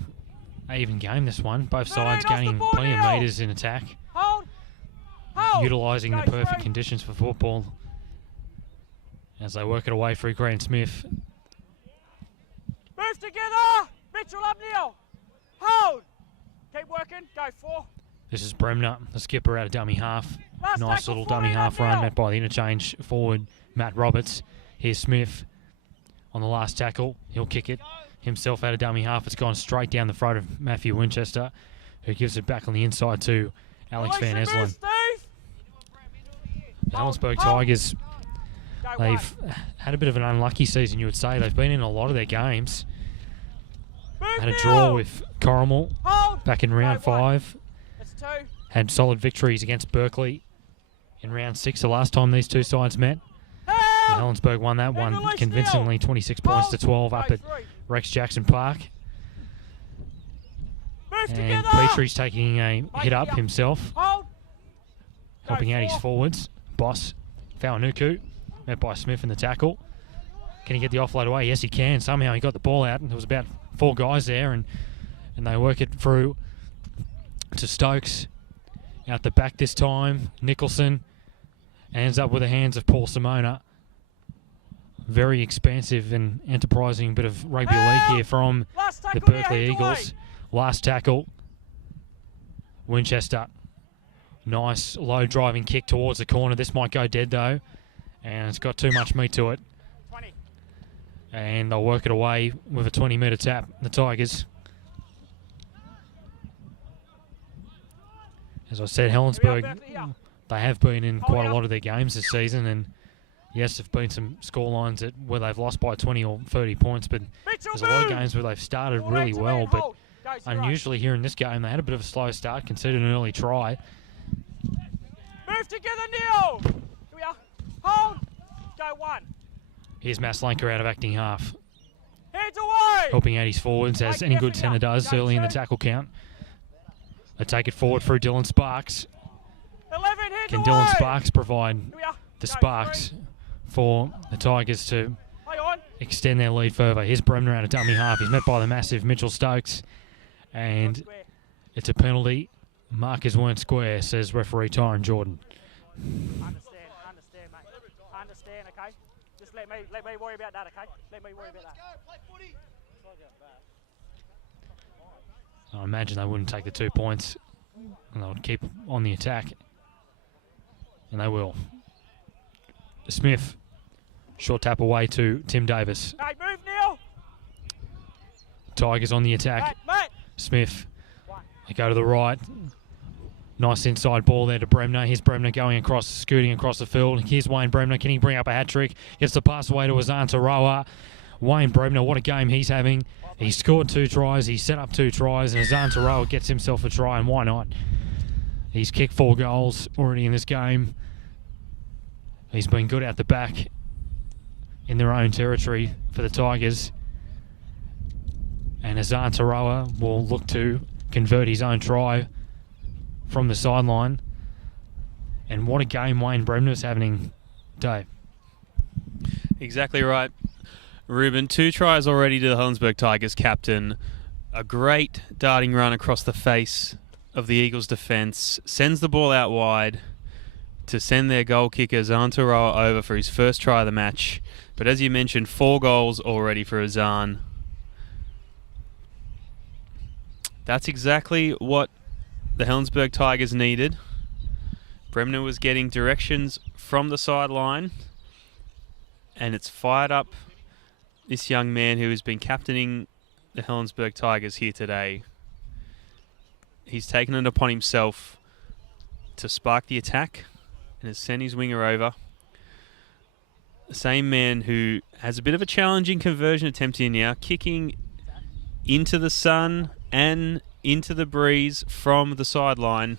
even game, this one. Both sides gaining plenty of metres in attack. Utilising the perfect conditions for football as they work it away through Grant Smith. Move together! Mitchell Abneal! Hold! Keep working, go 4. This is Bremner, the skipper out of dummy half. Nice little dummy half run met by the interchange forward, Matt Roberts. Here's Smith on the last tackle. He'll kick it himself out of dummy half. It's gone straight down the throat of Matthew Winchester, who gives it back on the inside to Alex Van Eslen. The Helensburgh Tigers, they've had a bit of an unlucky season, you would say. They've been in a lot of their games. Had a draw with Corrimal back in round 5. Had solid victories against Berkeley in round 6, the last time these two sides met. And Helensburgh won that one convincingly, 26 points to 12 up at Rex Jackson Park. And Petrie's taking a hit up himself, helping out his forwards. Boss, Faunuku, met by Smith in the tackle. Can he get the offload away? Yes, he can. Somehow he got the ball out, and there was about 4 guys there, and they work it through to Stokes. Out the back this time, Nicholson ends up with the hands of Paul Simona. Very expansive and enterprising bit of rugby league here from the Berkeley Eagles. Last tackle, Winchester. Nice low driving kick towards the corner. This might go dead though, and it's got too much meat to it. And they'll work it away with a 20-metre tap, the Tigers. As I said, Helensburgh, they have been in quite a lot of their games this season, and yes, there have been some scorelines where they've lost by 20 or 30 points, but there's a lot of games where they've started really well, but unusually here in this game, they had a bit of a slow start, conceded an early try. Move together, Neil! Here we are. Hold! Go 1. Here's Maslanka out of acting half. Heads away! Helping out his forwards, as any good centre does early in the tackle count. They take it forward through Dylan Sparks. 11, Can Dylan Sparks provide the sparks for the Tigers to extend their lead further? Here's Bremner out of dummy half. He's met by the massive Mitchell Stokes. And it's a penalty. Markers weren't square, says referee Tyron Jordan. Understand, mate. Understand, okay? Just let me worry about that, okay? Let me worry about that. I imagine they wouldn't take the 2 points, and they would keep on the attack. And they will. Smith, short tap away to Tim Davis. Hey, move, Neil! Tigers on the attack. Smith, they go to the right. Nice inside ball there to Bremner. Here's Bremner going across, scooting across the field. Here's Wayne Bremner. Can he bring up a hat-trick? Gets the pass away to Azan Taroa. Wayne Bremner, what a game he's having. He scored 2 tries. He set up 2 tries. And Azan Taroa gets himself a try, and why not? He's kicked 4 goals already in this game. He's been good out the back in their own territory for the Tigers. And Azan Taroa will look to convert his own try from the sideline. And what a game Wayne Bremner's having, Dave. Exactly right, Ruben. 2 tries already to the Helensburgh Tigers captain. A great darting run across the face of the Eagles' defence. Sends the ball out wide to send their goal kicker, Azan Taroa, over for his first try of the match. But as you mentioned, 4 goals already for Azan. That's exactly what the Helensburgh Tigers needed. Bremner was getting directions from the sideline, and it's fired up this young man who has been captaining the Helensburgh Tigers here today, he's taken it upon himself to spark the attack and has sent his winger over. The same man who has a bit of a challenging conversion attempt here now, kicking into the sun and into the breeze from the sideline.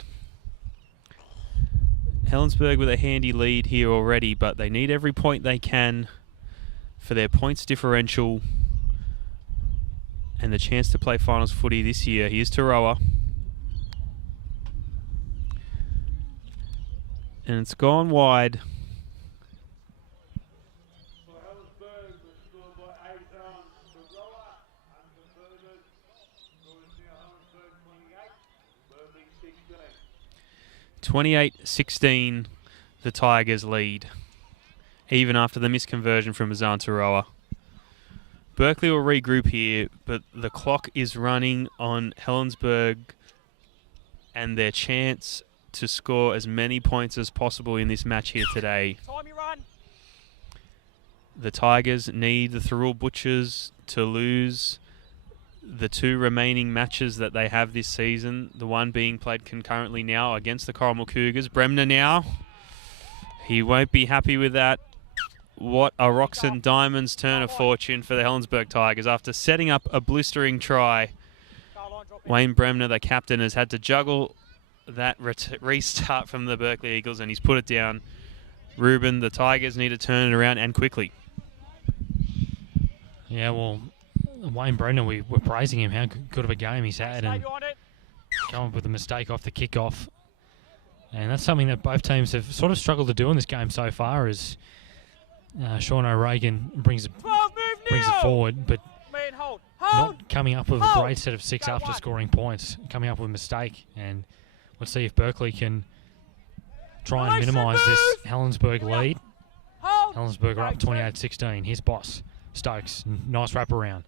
Helensburgh with a handy lead here already, but they need every point they can for their points differential and the chance to play finals footy this year. Here's Taroa. And it's gone wide. (28-16), the Tigers lead, even after the misconversion from Azan Taroa. Berkeley will regroup here, but the clock is running on Helensburgh and their chance to score as many points as possible in this match here today. Time you run. The Tigers need the Thirroul Butchers to lose the 2 remaining matches that they have this season, the one being played concurrently now against the Corrimal Cougars. Bremner now. He won't be happy with that. What a rocks and diamonds turn of fortune for the Helensburgh Tigers. After setting up a blistering try, Wayne Bremner, the captain, has had to juggle that restart from the Berkeley Eagles, and he's put it down. Ruben, the Tigers need to turn it around, and quickly. Yeah, well, Wayne Bremner, we were praising him, how good of a game he's had, and come up with a mistake off the kickoff. And that's something that both teams have sort of struggled to do in this game so far, as Sean O'Regan brings it forward, but not coming up with a great set of 6 after scoring points, coming up with a mistake. And let's see if Berkeley can try and minimise this Helensburgh lead. Helensburgh are up 28-16. Here's Boss. Stokes, nice wraparound.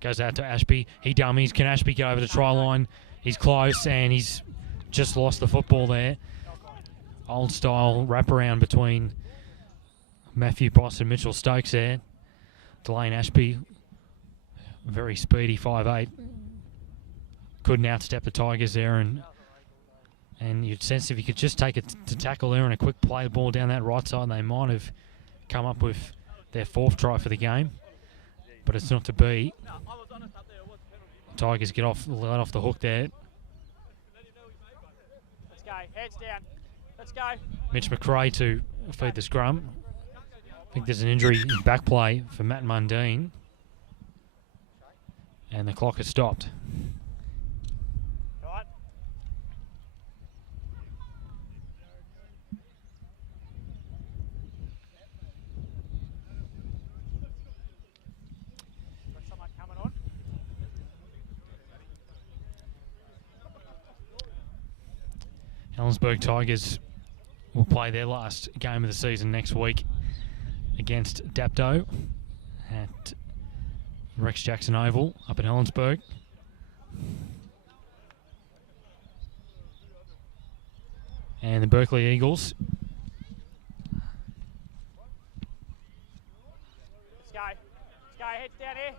Goes out to Ashby. He dummies. Can Ashby get over the try line? He's close, and he's just lost the football there. Old style wraparound between Matthew Boss and Mitchell Stokes there. Delane Ashby, very speedy 5'8". Couldn't outstep the Tigers there, and you'd sense if he could just take it to tackle there and a quick play the ball down that right side, they might have come up with their 4th try for the game. But it's not to be. Tigers get let off the hook there. Let's go. Heads down. Let's go. Mitch McRae to feed the scrum. I think there's an injury in back play for Matt Mundine. And the clock has stopped. Right. Got someone coming on. Helensburgh Tigers will play their last game of the season next week against Dapto at Rex Jackson Oval up in Helensburgh. And the Berkeley Eagles. Let's go. Let's go. Heads down here.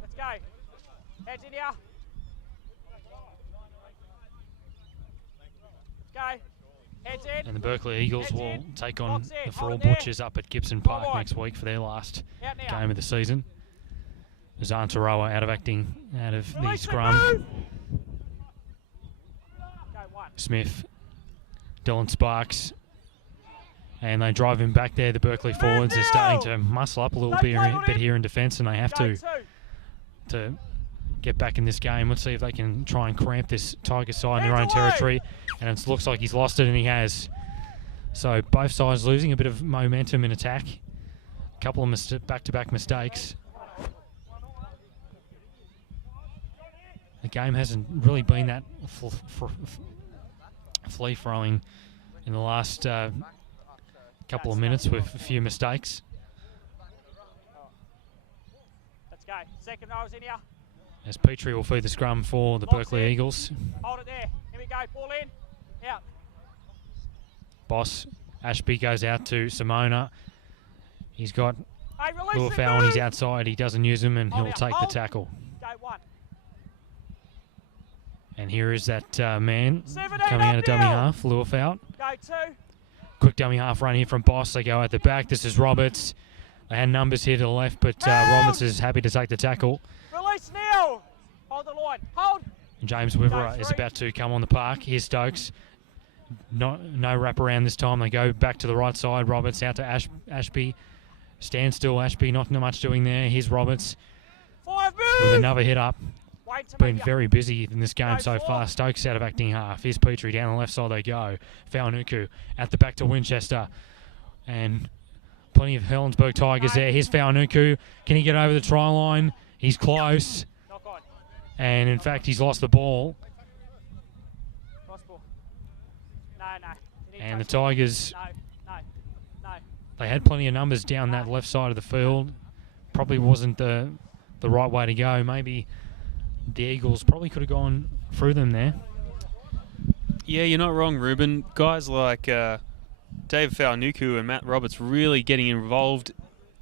Let's go. Heads in here. Let's go. Heads in. And the Berkeley Eagles Heads will in. take on Box the in. Thirroul Hold there. Butchers up at Gibson Park Hold on. next week for their last Out now. game of the season. Azan Taroa out of the Release scrum. move. Go one. Smith, Dylan Sparks, and they drive him back there. The Berkeley forwards are starting to muscle up a little bit here in defence, and they have Go to get back in this game. Let's see if they can try and cramp this Tiger side in their own Hands away. territory. And it looks like he's lost it, and he has. So both sides losing a bit of momentum in attack. A couple of back-to-back mistakes. The game hasn't really been that free-flowing in the last couple of minutes with a few mistakes. Let's go. Second row's in here. As Petrie will feed the scrum for the Berkeley Eagles. Hold it there. Here we go. Ball in. Out. Boss, Ashby goes out to Simona. He's got Hey, release Lure and foul on his move. outside. He doesn't use him, and Hold he'll out, take the hold. tackle. Go 1. And here is that man 17 coming out up of dummy now. half. Lure foul. Go 2. Quick dummy half run here from Boss. They go at the back. This is Roberts. They had numbers here to the left, but Roberts is happy to take the tackle. Release now. Hold the line. Hold. And James Wiverer Go is 3. about to come on the park. Here's Stokes. No wrap around this time. They go back to the right side. Roberts out to Ashby. Stand still, Ashby. Not much doing there. Here's Roberts 5 with move. another hit up. Wait to Been make very busy in this game Go so 4. far. Stokes out of acting half. Here's Petrie down the left side they go. Faunuku at the back to Winchester. And plenty of Helensburgh Tigers there. Here's Faunuku. Can he get over the try line? He's close. Knock on. And in fact, he's lost the ball. Cross ball. No. You need And the touch. Tigers, No. they had plenty of numbers down that left side of the field. Probably wasn't the right way to go. Maybe the Eagles probably could have gone through them there. Yeah, you're not wrong, Ruben. Guys like Dave Faunuku and Matt Roberts really getting involved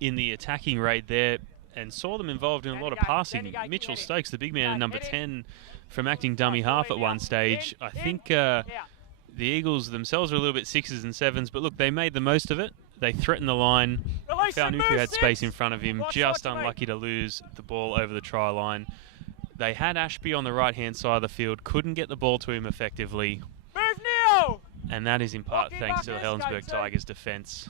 in the attacking raid there and saw them involved in a lot of passing. Mitchell Stokes, the big man at number 10, from acting dummy half at one stage. I think the Eagles themselves are a little bit 6s and 7s, but look, they made the most of it. They threatened the line. Release and Faunuku move, had space 6. in front of him, Watch, just watch, mate. unlucky to lose the ball over the try line. They had Ashby on the right-hand side of the field, couldn't get the ball to him effectively, Move now. and that is in part Lock in, thanks to the Marcus, go Helensburgh 2. Tigers' defence.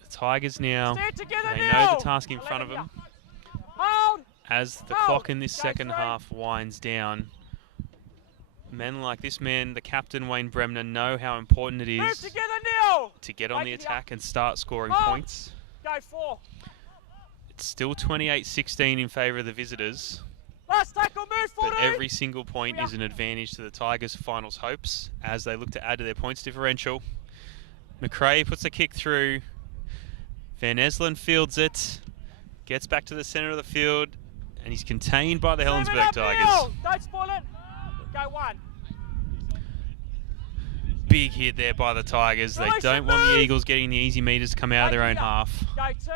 The Tigers now, Stand together they now. know the task in front of them. Hold. As the Hold. clock in this Go second 3. half winds down, men like this man, the captain, Wayne Bremner, know how important it Move is together now. to get on the Make it attack and start scoring Hold. points. Go 4. It's still 28-16 in favour of the visitors, Last tackle. Move 40. but every single point is an advantage to the Tigers' finals hopes as they look to add to their points differential. McRae puts a kick through. Van Eslen fields it, gets back to the centre of the field, and he's contained by the Move it Helensburgh up now. Tigers. Don't spoil it. Go 1. Big hit there by the Tigers. They Release don't and want the move. Eagles getting the easy meters to come out of their own half. Go 2.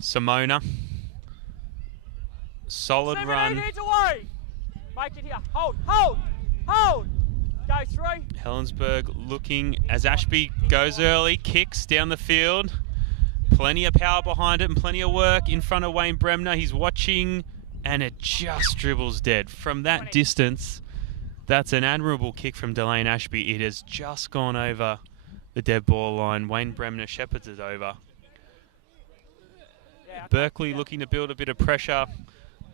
Simona. Solid 17 run. heads away. Make it here. Hold. Go 3. Helensburgh looking as Ashby goes early, kicks down the field. Plenty of power behind it and plenty of work in front of Wayne Bremner. He's watching and it just dribbles dead. From that distance, that's an admirable kick from Delane Ashby. It has just gone over the dead ball line. Wayne Bremner shepherds it over. Berkeley looking to build a bit of pressure.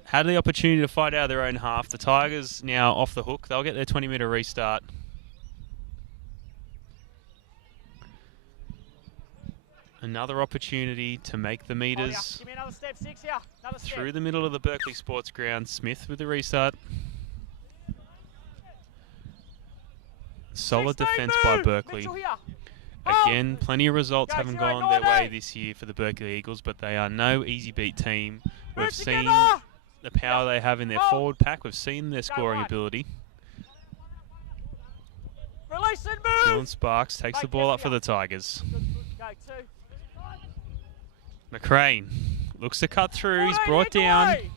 Had the opportunity to fight out of their own half. The Tigers now off the hook. They'll get their 20-metre restart. Another opportunity to make the meters Give me another step. 6 here. Another step. through the middle of the Berkeley Sports Ground. Smith with the restart. Solid 16 defence by move. Berkeley. Mitchell here. Again, plenty of results Go haven't 0, gone their way 19. this year for the Berkeley Eagles, but they are no easy beat team. Move We've seen together. the power they have in their Hold. forward pack. We've seen their scoring one. ability. Release and Dylan move. Sparks takes the Mate, ball yes, up for yeah. the Tigers. Go 2. McRae looks to cut through. He's 14 brought heads down. away. Here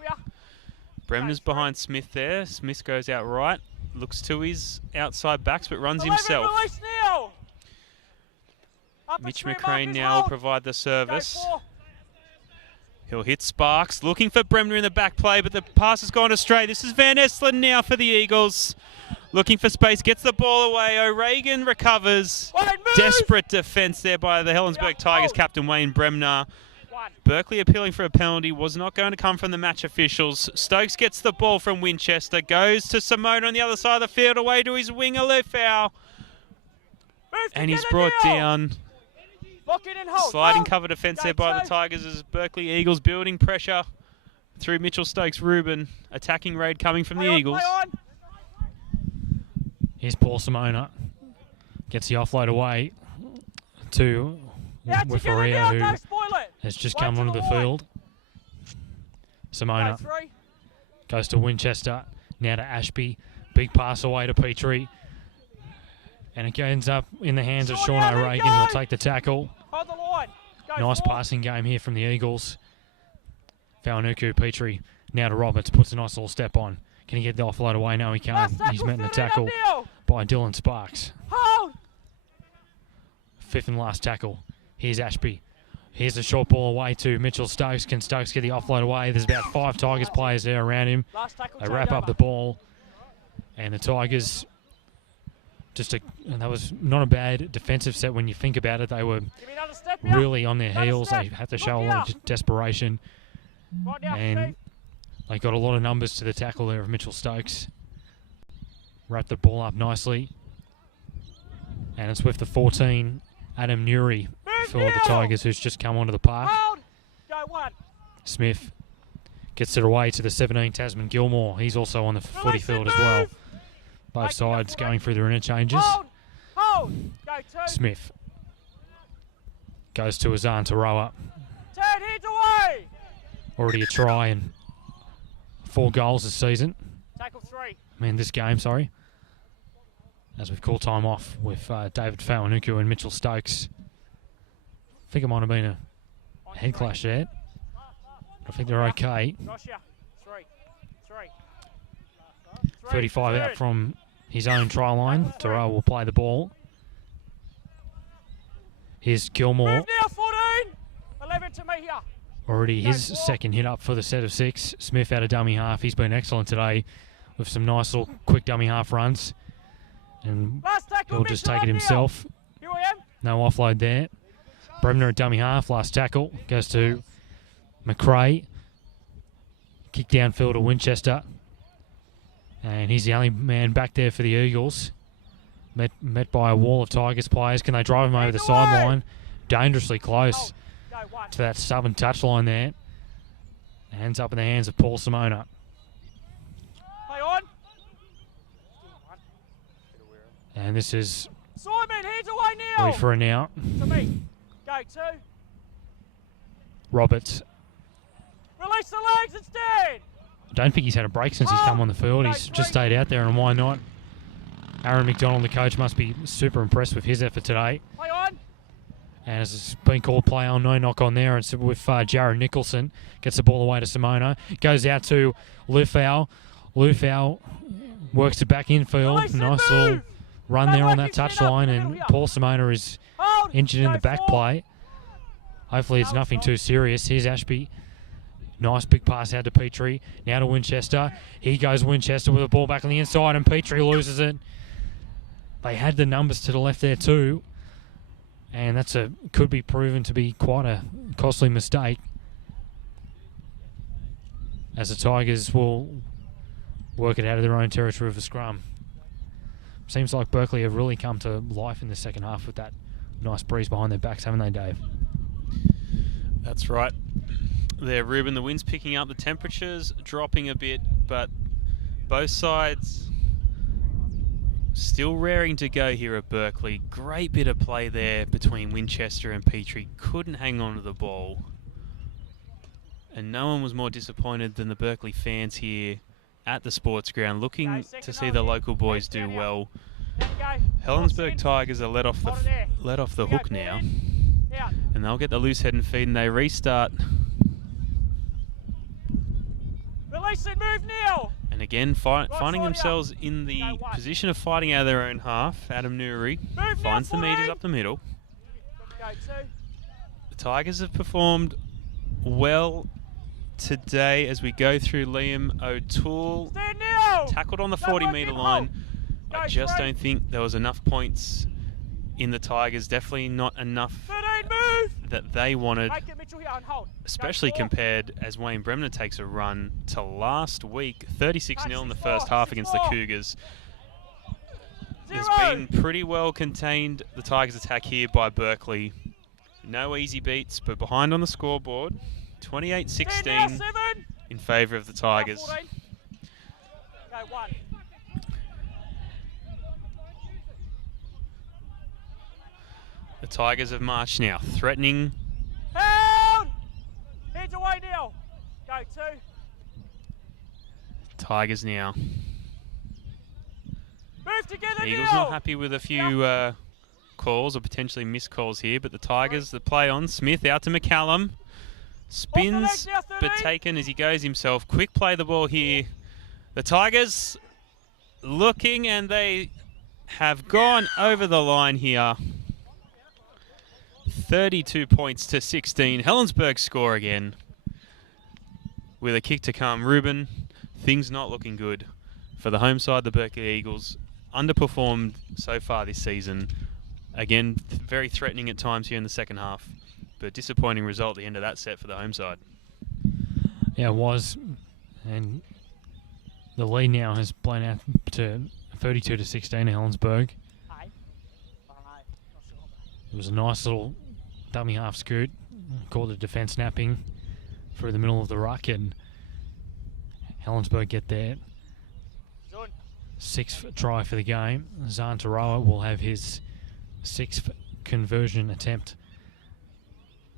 we are. Bremner's Go, behind Smith there. Smith goes out right. Looks to his outside backs, but runs 11, himself. Release now. Up a Mitch three, McRae Marcus, now will hold. provide the Go service. 4. He'll hit Sparks, looking for Bremner in the back play, but the pass has gone astray. This is Van Eslen now for the Eagles. Looking for space, gets the ball away. O'Regan recovers. Wayne, move. Desperate defence there by the Helensburgh Yeah, Tigers hold. captain Wayne Bremner. 1. Berkeley appealing for a penalty, was not going to come from the match officials. Stokes gets the ball from Winchester, goes to Simone on the other side of the field, away to his winger, Lefau. Move And he's together brought now. down. Lock in and hold. Sliding Hold. cover defence Go there by the 2. Tigers as Berkeley Eagles building pressure through Mitchell Stokes. Ruben, attacking raid coming from the Play on, Eagles. play on. Here's Paul Simona. Gets the offload away to Out together Wifaria, now. who Don't spoil it. has just Wait come to onto the the line. field. Go Simona 3. goes to Winchester. Now to Ashby. Big pass away to Petrie. And it ends up in the hands of Short Sean out, O'Regan. go. He'll take the tackle. Hold the line. Go Nice forward. passing game here from the Eagles. Faunuku, Petrie, now to Roberts, puts a nice little step on. Can he get the offload away? No, he can't. Last tackle, He's met in the 13 up, tackle Neil. by Dylan Sparks. Hold. Fifth and last tackle. Here's Ashby. Here's a short ball away to Mitchell Stokes. Can Stokes get the offload away? There's about 5 Tigers players there around him. Last tackle, They change wrap up over. the ball. And the Tigers, and that was not a bad defensive set when you think about it. They were Give me another step, yeah. really on their Another heels. They step. had to Look show a lot here. of desperation. Right now, And Steve. they got a lot of numbers to the tackle there of Mitchell Stokes. Wrapped the ball up nicely. And it's with the 14, Adam Newry for the Tigers, who's just come onto the park. Hold. Go one. Smith gets it away to the 17, Tasman Gilmore. He's also on the footy Release field and as well. move. Both Make it sides up, going through their interchanges. Hold. Hold. Go two. Smith goes to Azan Taroa. 10 heads away. Already a try and 4 goals this season. Tackle 3. This game, sorry. As we've called time off with David Faunuku and Mitchell Stokes. I think it might have been a head clash there. I think they're okay. Joshua. 3. 35 out from his own try line. Taroa will play the ball. Here's Gilmore. Move now, 14. 11 to me here. Already his second hit up for the set of 6. Smith out of dummy half. He's been excellent today with some nice little quick dummy half runs. And Last tackle, he'll just Mitchell take it up himself. Here I am. No offload there. Bremner at dummy half. Last tackle goes to McRae. Kick downfield to Winchester. And he's the only man back there for the Eagles. Met by a wall of Tigers players. Can they drive him over the sideline? Dangerously close Go one. to that southern touchline there. Hands up in the hands of Paul Simona. Play on. And this is Simon, heads away now. ready for a now. To me. Go two. Roberts. Release the legs and stand. I don't think he's had a break since he's come on the field. He's just stayed out there, and why not? Aaron McDonald, the coach, must be super impressed with his effort today. Play on. And as it's been called play on, no knock on there. It's with Jared Nicholson. Gets the ball away to Simona. Goes out to Lufau. Lufau works it back infield. Release and Nice little move. run No there on that working, stand up touchline, in the and middle here. Paul Simona is Hold. injured in Go the back four. play. Hopefully it's No, nothing it's too serious. Here's Ashby. Nice big pass out to Petrie. Now to Winchester. He goes Winchester with the ball back on the inside, and Petrie loses it. They had the numbers to the left there too, and could be proven to be quite a costly mistake, as the Tigers will work it out of their own territory of a scrum. Seems like Berkeley have really come to life in the second half with that nice breeze behind their backs, haven't they, Dave? That's right. There, Ruben, the wind's picking up, the temperatures dropping a bit, but both sides still raring to go here at Berkeley. Great bit of play there between Winchester and Petrie. Couldn't hang on to the ball. And no one was more disappointed than the Berkeley fans here at the sports ground, looking to see the local boys do well. There you go. Helensburgh Tigers are let off Hold it there. the hook now, Out. and they'll get the loose head and feed, and they restart. Release and move now. And again, finding side, yeah. themselves in the Go one. position of fighting out of their own half. Adam Newry Move finds the now, meters 14. up the middle. Go two. The Tigers have performed well today as we go through. Liam O'Toole Stand now. tackled on the Go 40-metre one, line. Go I just three. don't think there was enough points in the Tigers. Definitely not enough 13, move. that they wanted, Make it Mitchell here and hold. especially Go four. compared as Wayne Bremner takes a run to last week. 36-0 in the first half against the 6-4. Cougars. There's Zero. been pretty well contained, the Tigers' attack here by Berkeley. No easy beats, but behind on the scoreboard. Stand now, 28-16 7. in favour of the Now, Tigers. 14. Go one. The Tigers have marched now, threatening. Held. Heads away now. Go two. Tigers now. Move together Eagles not happy with a few calls or potentially missed calls here, but the Tigers, the play on. Smith out to McCallum. Spins, but taken as he goes himself. Quick play the ball here. The Tigers looking, and they have gone over the line here. 32 points to 16. Helensburgh score again. With a kick to come. Ruben, things not looking good for the home side. The Berkeley Eagles underperformed so far this season. Again, very threatening at times here in the second half. But disappointing result at the end of that set for the home side. Yeah, it was. And the lead now has blown out to 32 to 16 at Helensburgh. It was a nice little dummy half scoot. Called a defence snapping through the middle of the ruck, and Helensburgh get their sixth try for the game. Zahn Taroa will have his sixth conversion attempt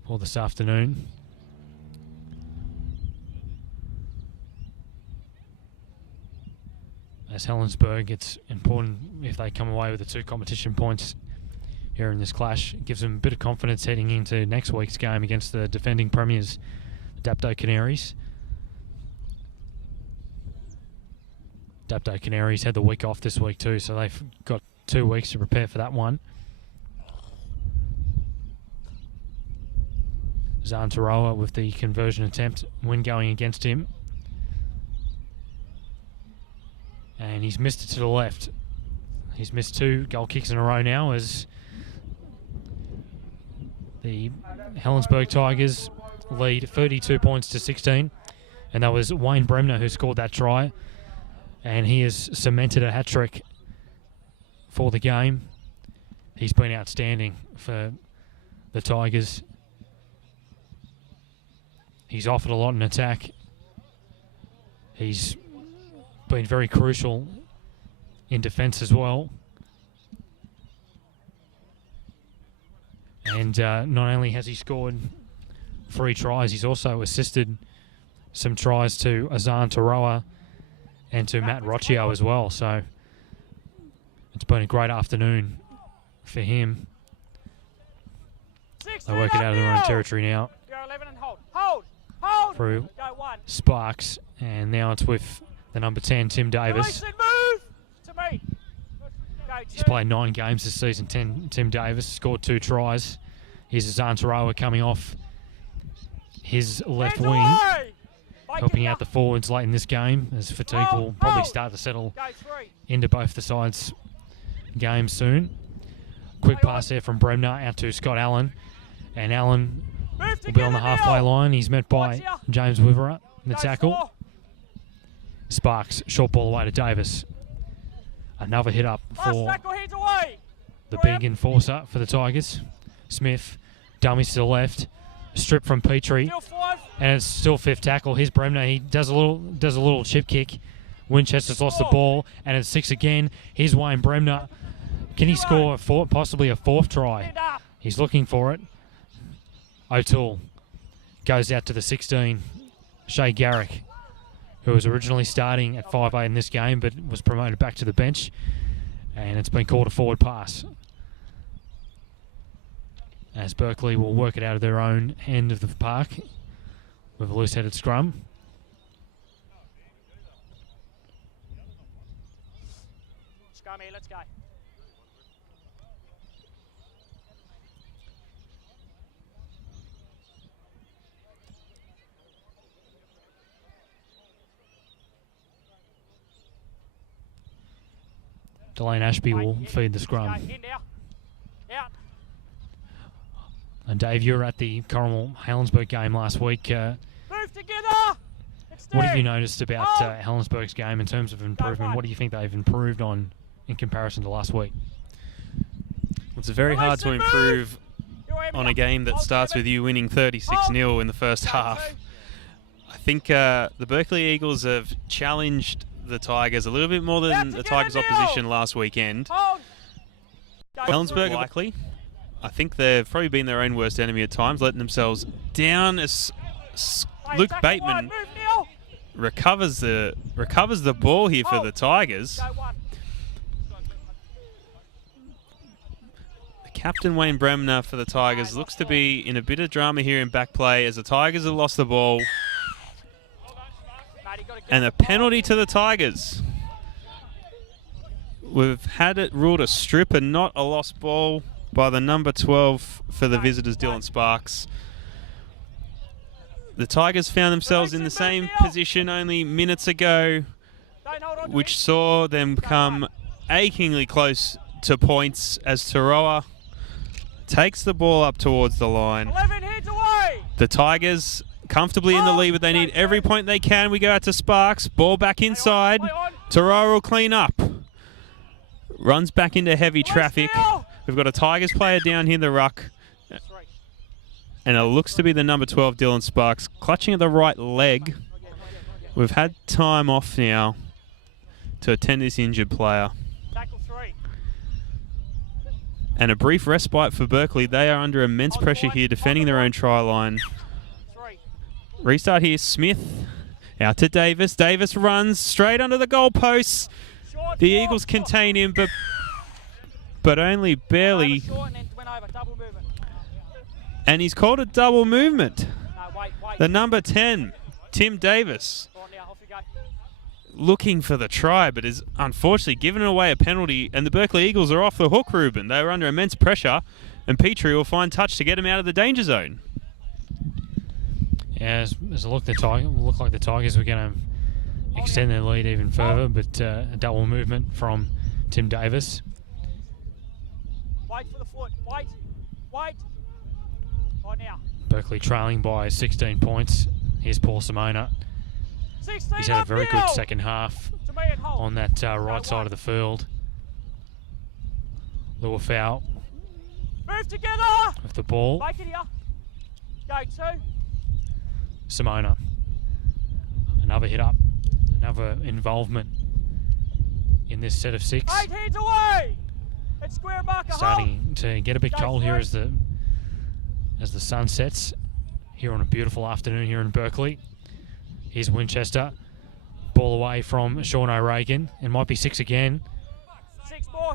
for this afternoon. As Helensburgh, it's important if they come away with the 2 competition points here in this clash. It gives them a bit of confidence heading into next week's game against the defending premiers, Dapto Canaries. Dapto Canaries had the week off this week too, so they've got 2 weeks to prepare for that one. Zahn Taroa with the conversion attempt, win going against him. And he's missed it to the left. He's missed 2 goal kicks in a row now as the Helensburgh Tigers lead 32 points to 16. And that was Wayne Bremner who scored that try. And he has cemented a hat-trick for the game. He's been outstanding for the Tigers. He's offered a lot in attack. He's been very crucial in defence as well. And not only has he scored 3 tries, he's also assisted some tries to Azan Taroa and to Matt Rocchio as well. So it's been a great afternoon for him. They work it out of their own territory now. Through Sparks, and now it's with the number 10, Tim Davis. He's played 9 games this season. Tim Davis scored 2 tries. Here's Azan Taroa coming off his left wing, helping out the forwards late in this game, as fatigue will probably start to settle into both the sides' games soon. Quick pass there from Bremner out to Scott Allen, and Allen will be on the halfway line. He's met by James Wiverer in the tackle. Sparks, short ball away to Davis. Another hit up for the big enforcer for the Tigers. Smith, dummies to the left, strip from Petrie, and it's still 5th tackle. Here's Bremner. He does a little chip kick. Winchester's lost the ball, and it's 6 again. Here's Wayne Bremner. Can he score possibly a 4th try? He's looking for it. O'Toole goes out to the 16, Shay Garrick, who was originally starting at 5'8" in this game but was promoted back to the bench, and it's been called a forward pass. As Berkeley will work it out of their own end of the park with a loose-headed scrum. Scrum here, let's go. Delane Ashby will feed the scrum. And Dave, you were at the Corrimal Helensburgh game last week. What have you noticed about Helensburgh's game in terms of improvement? What do you think they've improved on in comparison to last week? It's very hard to improve on a game that starts with you winning 36-0 in the first half. I think the Berkeley Eagles have challenged the Tigers a little bit more than the Tigers' opposition last weekend. Helensburgh likely. I think they've probably been their own worst enemy at times, letting themselves down as Luke Bateman recovers the ball here for the Tigers. captain Wayne Bremner for the Tigers looks to be in a bit of drama here in back play as the Tigers have lost the ball. And a penalty to the Tigers. We've had it ruled a strip and not a lost ball by the number 12 for the visitors, Dylan Sparks. The Tigers found themselves in the same position only minutes ago, which saw them come achingly close to points as Taroa takes the ball up towards the line. The Tigers comfortably in the lead, but they need every point they can. We go out to Sparks, ball back inside. Taroa will clean up. Runs back into heavy traffic. We've got a Tigers player down here in the ruck. And it looks to be the number 12, Dylan Sparks, clutching at the right leg. We've had time off now to attend this injured player. And a brief respite for Berkeley. They are under immense pressure here, defending their own try line. Restart here, Smith out to Davis. Davis runs straight under the goalposts. The Eagles contain him, but only barely. And he's called a double movement. The number 10, Tim Davis, looking for the try, but is unfortunately given away a penalty. And the Berkeley Eagles are off the hook, Ruben. They were under immense pressure, and Petrie will find touch to get him out of the danger zone. Yeah, as it looked like the Tigers were going to extend their lead even further, but a double movement from Tim Davis. Wait for the foot. Wait. Right now. Berkeley trailing by 16 points. Here's Paul Simona. He's had a very good second half on that right side of the field. Little foul. Move together. Of the ball. Make it here. Go two. Simona. Another hit up. Another involvement in this set of 6. 8 hands away. It's square marker. Starting to get a bit cold here as the sun sets here on a beautiful afternoon here in Berkeley. Here's Winchester. Ball away from Sean O'Regan. It might be 6 again. 6 more.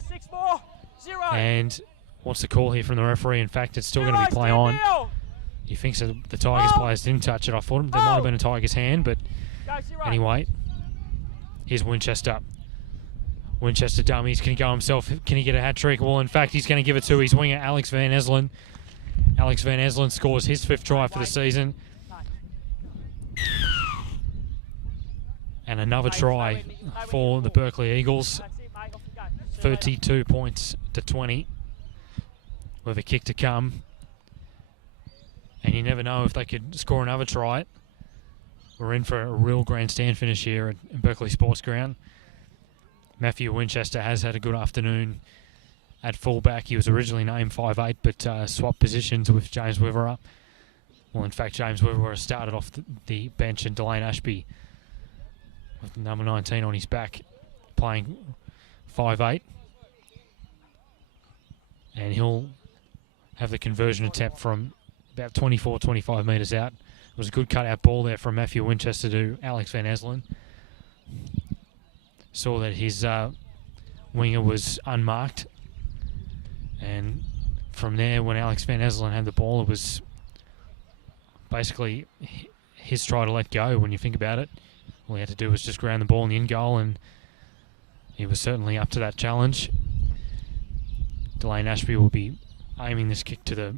0. And what's the call here from the referee? In fact, it's still going to be play on. He thinks that the Tigers players didn't touch it. I thought there might have been a Tigers hand, but anyway. Here's Winchester. Winchester dummies. Can he go himself? Can he get a hat-trick? Well, in fact, he's going to give it to his winger, Alex Van Eslen. Alex Van Eslen scores his 5th try for the season. And another try for the Berkeley Eagles. 32 points to 20 with a kick to come. And you never know if they could score another try. We're in for a real grandstand finish here at Berkeley Sports Ground. Matthew Winchester has had a good afternoon at fullback. He was originally named 5'8", but swapped positions with James Wiverer. Well, in fact, James Wiverer started off the bench, and Delane Ashby with number 19 on his back, playing 5'8". And he'll have the conversion attempt from about 24, 25 metres out. It was a good cut-out ball there from Matthew Winchester to Alex Van Eslen. Saw that his winger was unmarked. And from there, when Alex Van Eslen had the ball, it was basically his try to let go when you think about it. All he had to do was just ground the ball in the in goal, and he was certainly up to that challenge. Delane Ashby will be aiming this kick to the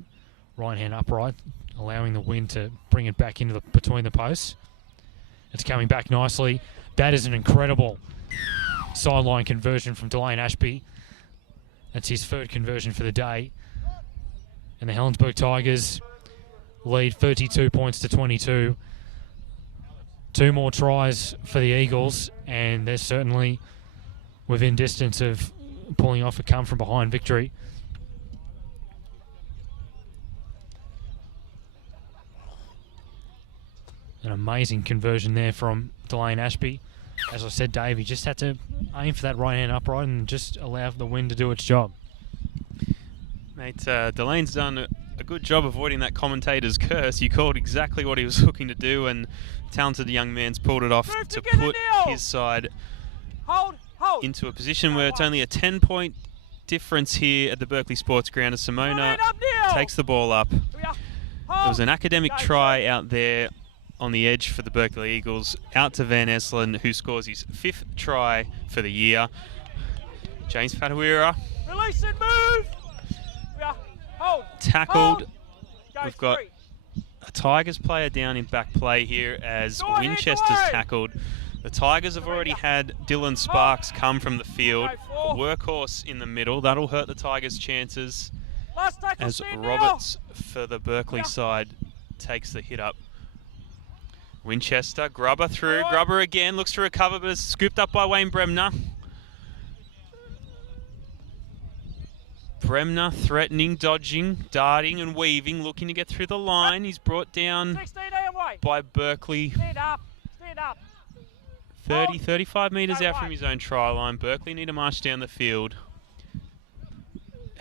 right-hand upright, allowing the wind to bring it back into between the posts. It's coming back nicely. That is an incredible sideline conversion from Delane Ashby. That's his 3rd conversion for the day. And the Helensburgh Tigers lead 32 points to 22. 2 more tries for the Eagles, and they're certainly within distance of pulling off a come-from-behind victory. An amazing conversion there from Delane Ashby. As I said, Dave, he just had to aim for that right-hand upright and just allow the wind to do its job. Mate, Delane's done a good job avoiding that commentator's curse. You called exactly what he was looking to do, and talented young man's pulled it off to put his side into a position where it's only a 10-point difference here at the Berkeley Sports Ground as Simona takes the ball up. There was an academic try out there on the edge for the Berkeley Eagles, out to Van Esselen, who scores his 5th try for the year. James Patawira Release and move. Hold. tackled. Go We've got three. a Tigers player down in back play here as Go Winchester's away. tackled. The Tigers have already had Dylan Sparks come from the field. A workhorse in the middle. That'll hurt the Tigers' chances Last tackle, as stand Roberts for the Berkeley side takes the hit up. Winchester, Grubber through. Grubber again, looks to recover, but is scooped up by Wayne Bremner. Bremner threatening, dodging, darting and weaving, looking to get through the line. He's brought down 16 AM way. by Berkeley. Stand up. Stand up. 30, 35 metres out from his own try line. Berkeley need to march down the field.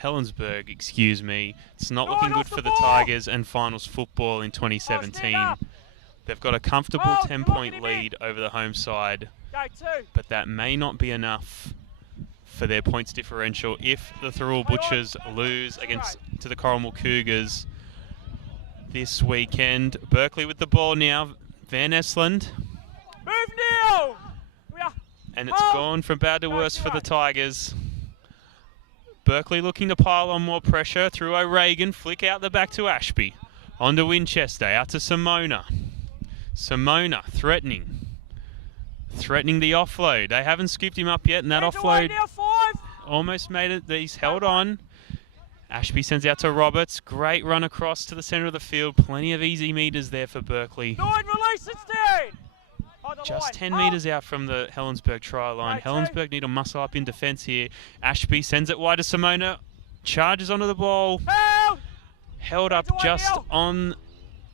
Helensburgh, excuse me. It's not looking good for the Tigers and finals football in 2017. They've got a comfortable 10-point lead over the home side, Go two. but that may not be enough for their points differential if the Thirroul Butchers lose to the Corrimal Cougars this weekend. Berkeley with the ball now. Van Esselen. Move Neil. And it's gone from bad to worse for the Tigers. Berkeley looking to pile on more pressure through O'Regan. Flick out the back to Ashby. On to Winchester. Out to Simona. Simona threatening. Threatening the offload. They haven't scooped him up yet, and that offload almost made it. He's held on. Ashby sends out to Roberts. Great run across to the centre of the field. Plenty of easy metres there for Berkeley. 9, release and stand. Just 10 metres out from the Helensburgh try line. Helensburgh need to muscle up in defence here. Ashby sends it wide to Simona. Charges onto the ball. Held up just on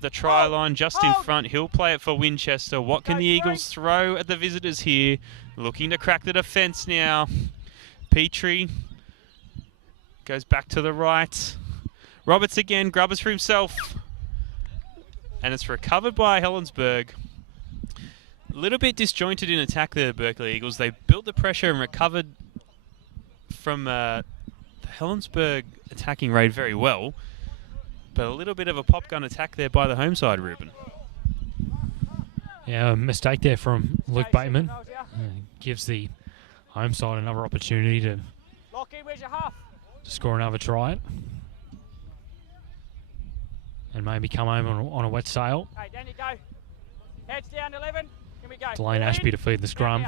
the try line, just in front. He'll play it for Winchester. What can the Eagles throw at the visitors here? Looking to crack the defence now. Petrie goes back to the right. Roberts again, Grubbers for himself. And it's recovered by Helensburgh. A little bit disjointed in attack there, Berkeley Eagles. They built the pressure and recovered from the Helensburgh attacking raid very well. But a little bit of a pop gun attack there by the home side, Ruben. Yeah, a mistake there from Luke Bateman. Gives the home side another opportunity to score another try. And maybe come home on a wet sail. Okay, down you go. Heads down, 11. Here we go. Delane Ashby to feed the scrum.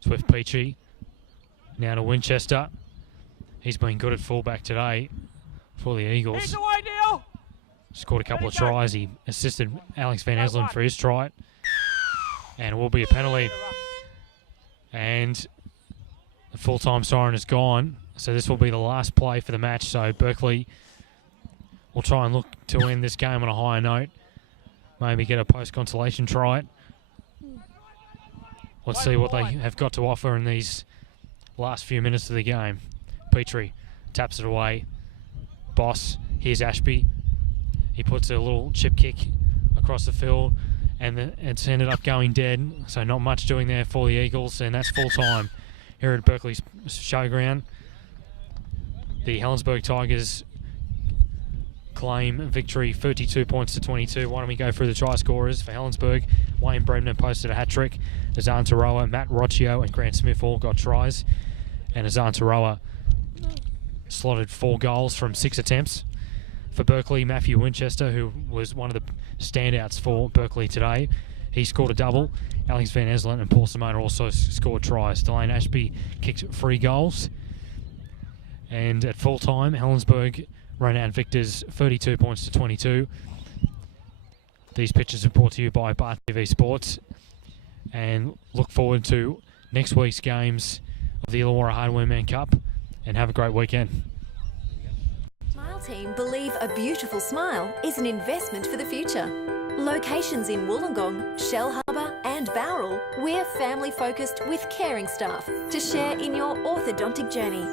Swift Peachy. Now to Winchester. He's been good at fullback today for the Eagles. He's away, Neil. Scored a couple of tries. He assisted Alex Van Esselen for his try. And it will be a penalty. And the full-time siren is gone. So this will be the last play for the match. So Berkeley will try and look to end this game on a higher note. Maybe get a post-consolation try. Let's see what they have got to offer in these last few minutes of the game. Petrie taps it away. Boss, here's Ashby. He puts a little chip kick across the field, and it's ended up going dead. So not much doing there for the Eagles, and that's full time here at Berkeley's showground. The Helensburgh Tigers claim victory, 32 points to 22. Why don't we go through the try scorers for Helensburgh? Wayne Bremner posted a hat-trick. Azan Taroa, Matt Rocchio and Grant Smith all got tries. And Azan Taroa slotted 4 goals from 6 attempts. For Berkeley, Matthew Winchester, who was one of the standouts for Berkeley today, he scored a double. Alex Van Esselen and Paul Simona also scored tries. Delane Ashby kicked 3 goals. And at full time, Helensburgh ran out victors 32 points to 22. These pictures are brought to you by Bar TV Sports. And look forward to next week's games of the Illawarra Hardware Man Cup. And have a great weekend. Smile Team believe a beautiful smile is an investment for the future. Locations in Wollongong, Shellharbour and Bowral, we're family focused with caring staff to share in your orthodontic journey.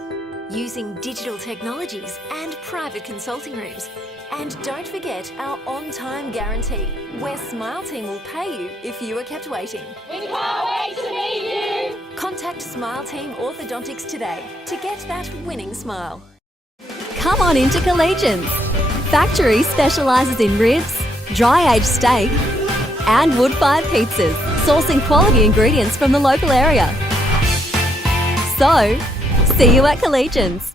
Using digital technologies and private consulting rooms. And don't forget our on-time guarantee, where Smile Team will pay you if you are kept waiting. We can't wait to meet you. Contact Smile Team Orthodontics today to get that winning smile. Come on into Collegians. Factory specialises in ribs, dry-aged steak and wood-fired pizzas, sourcing quality ingredients from the local area. So, see you at Collegians.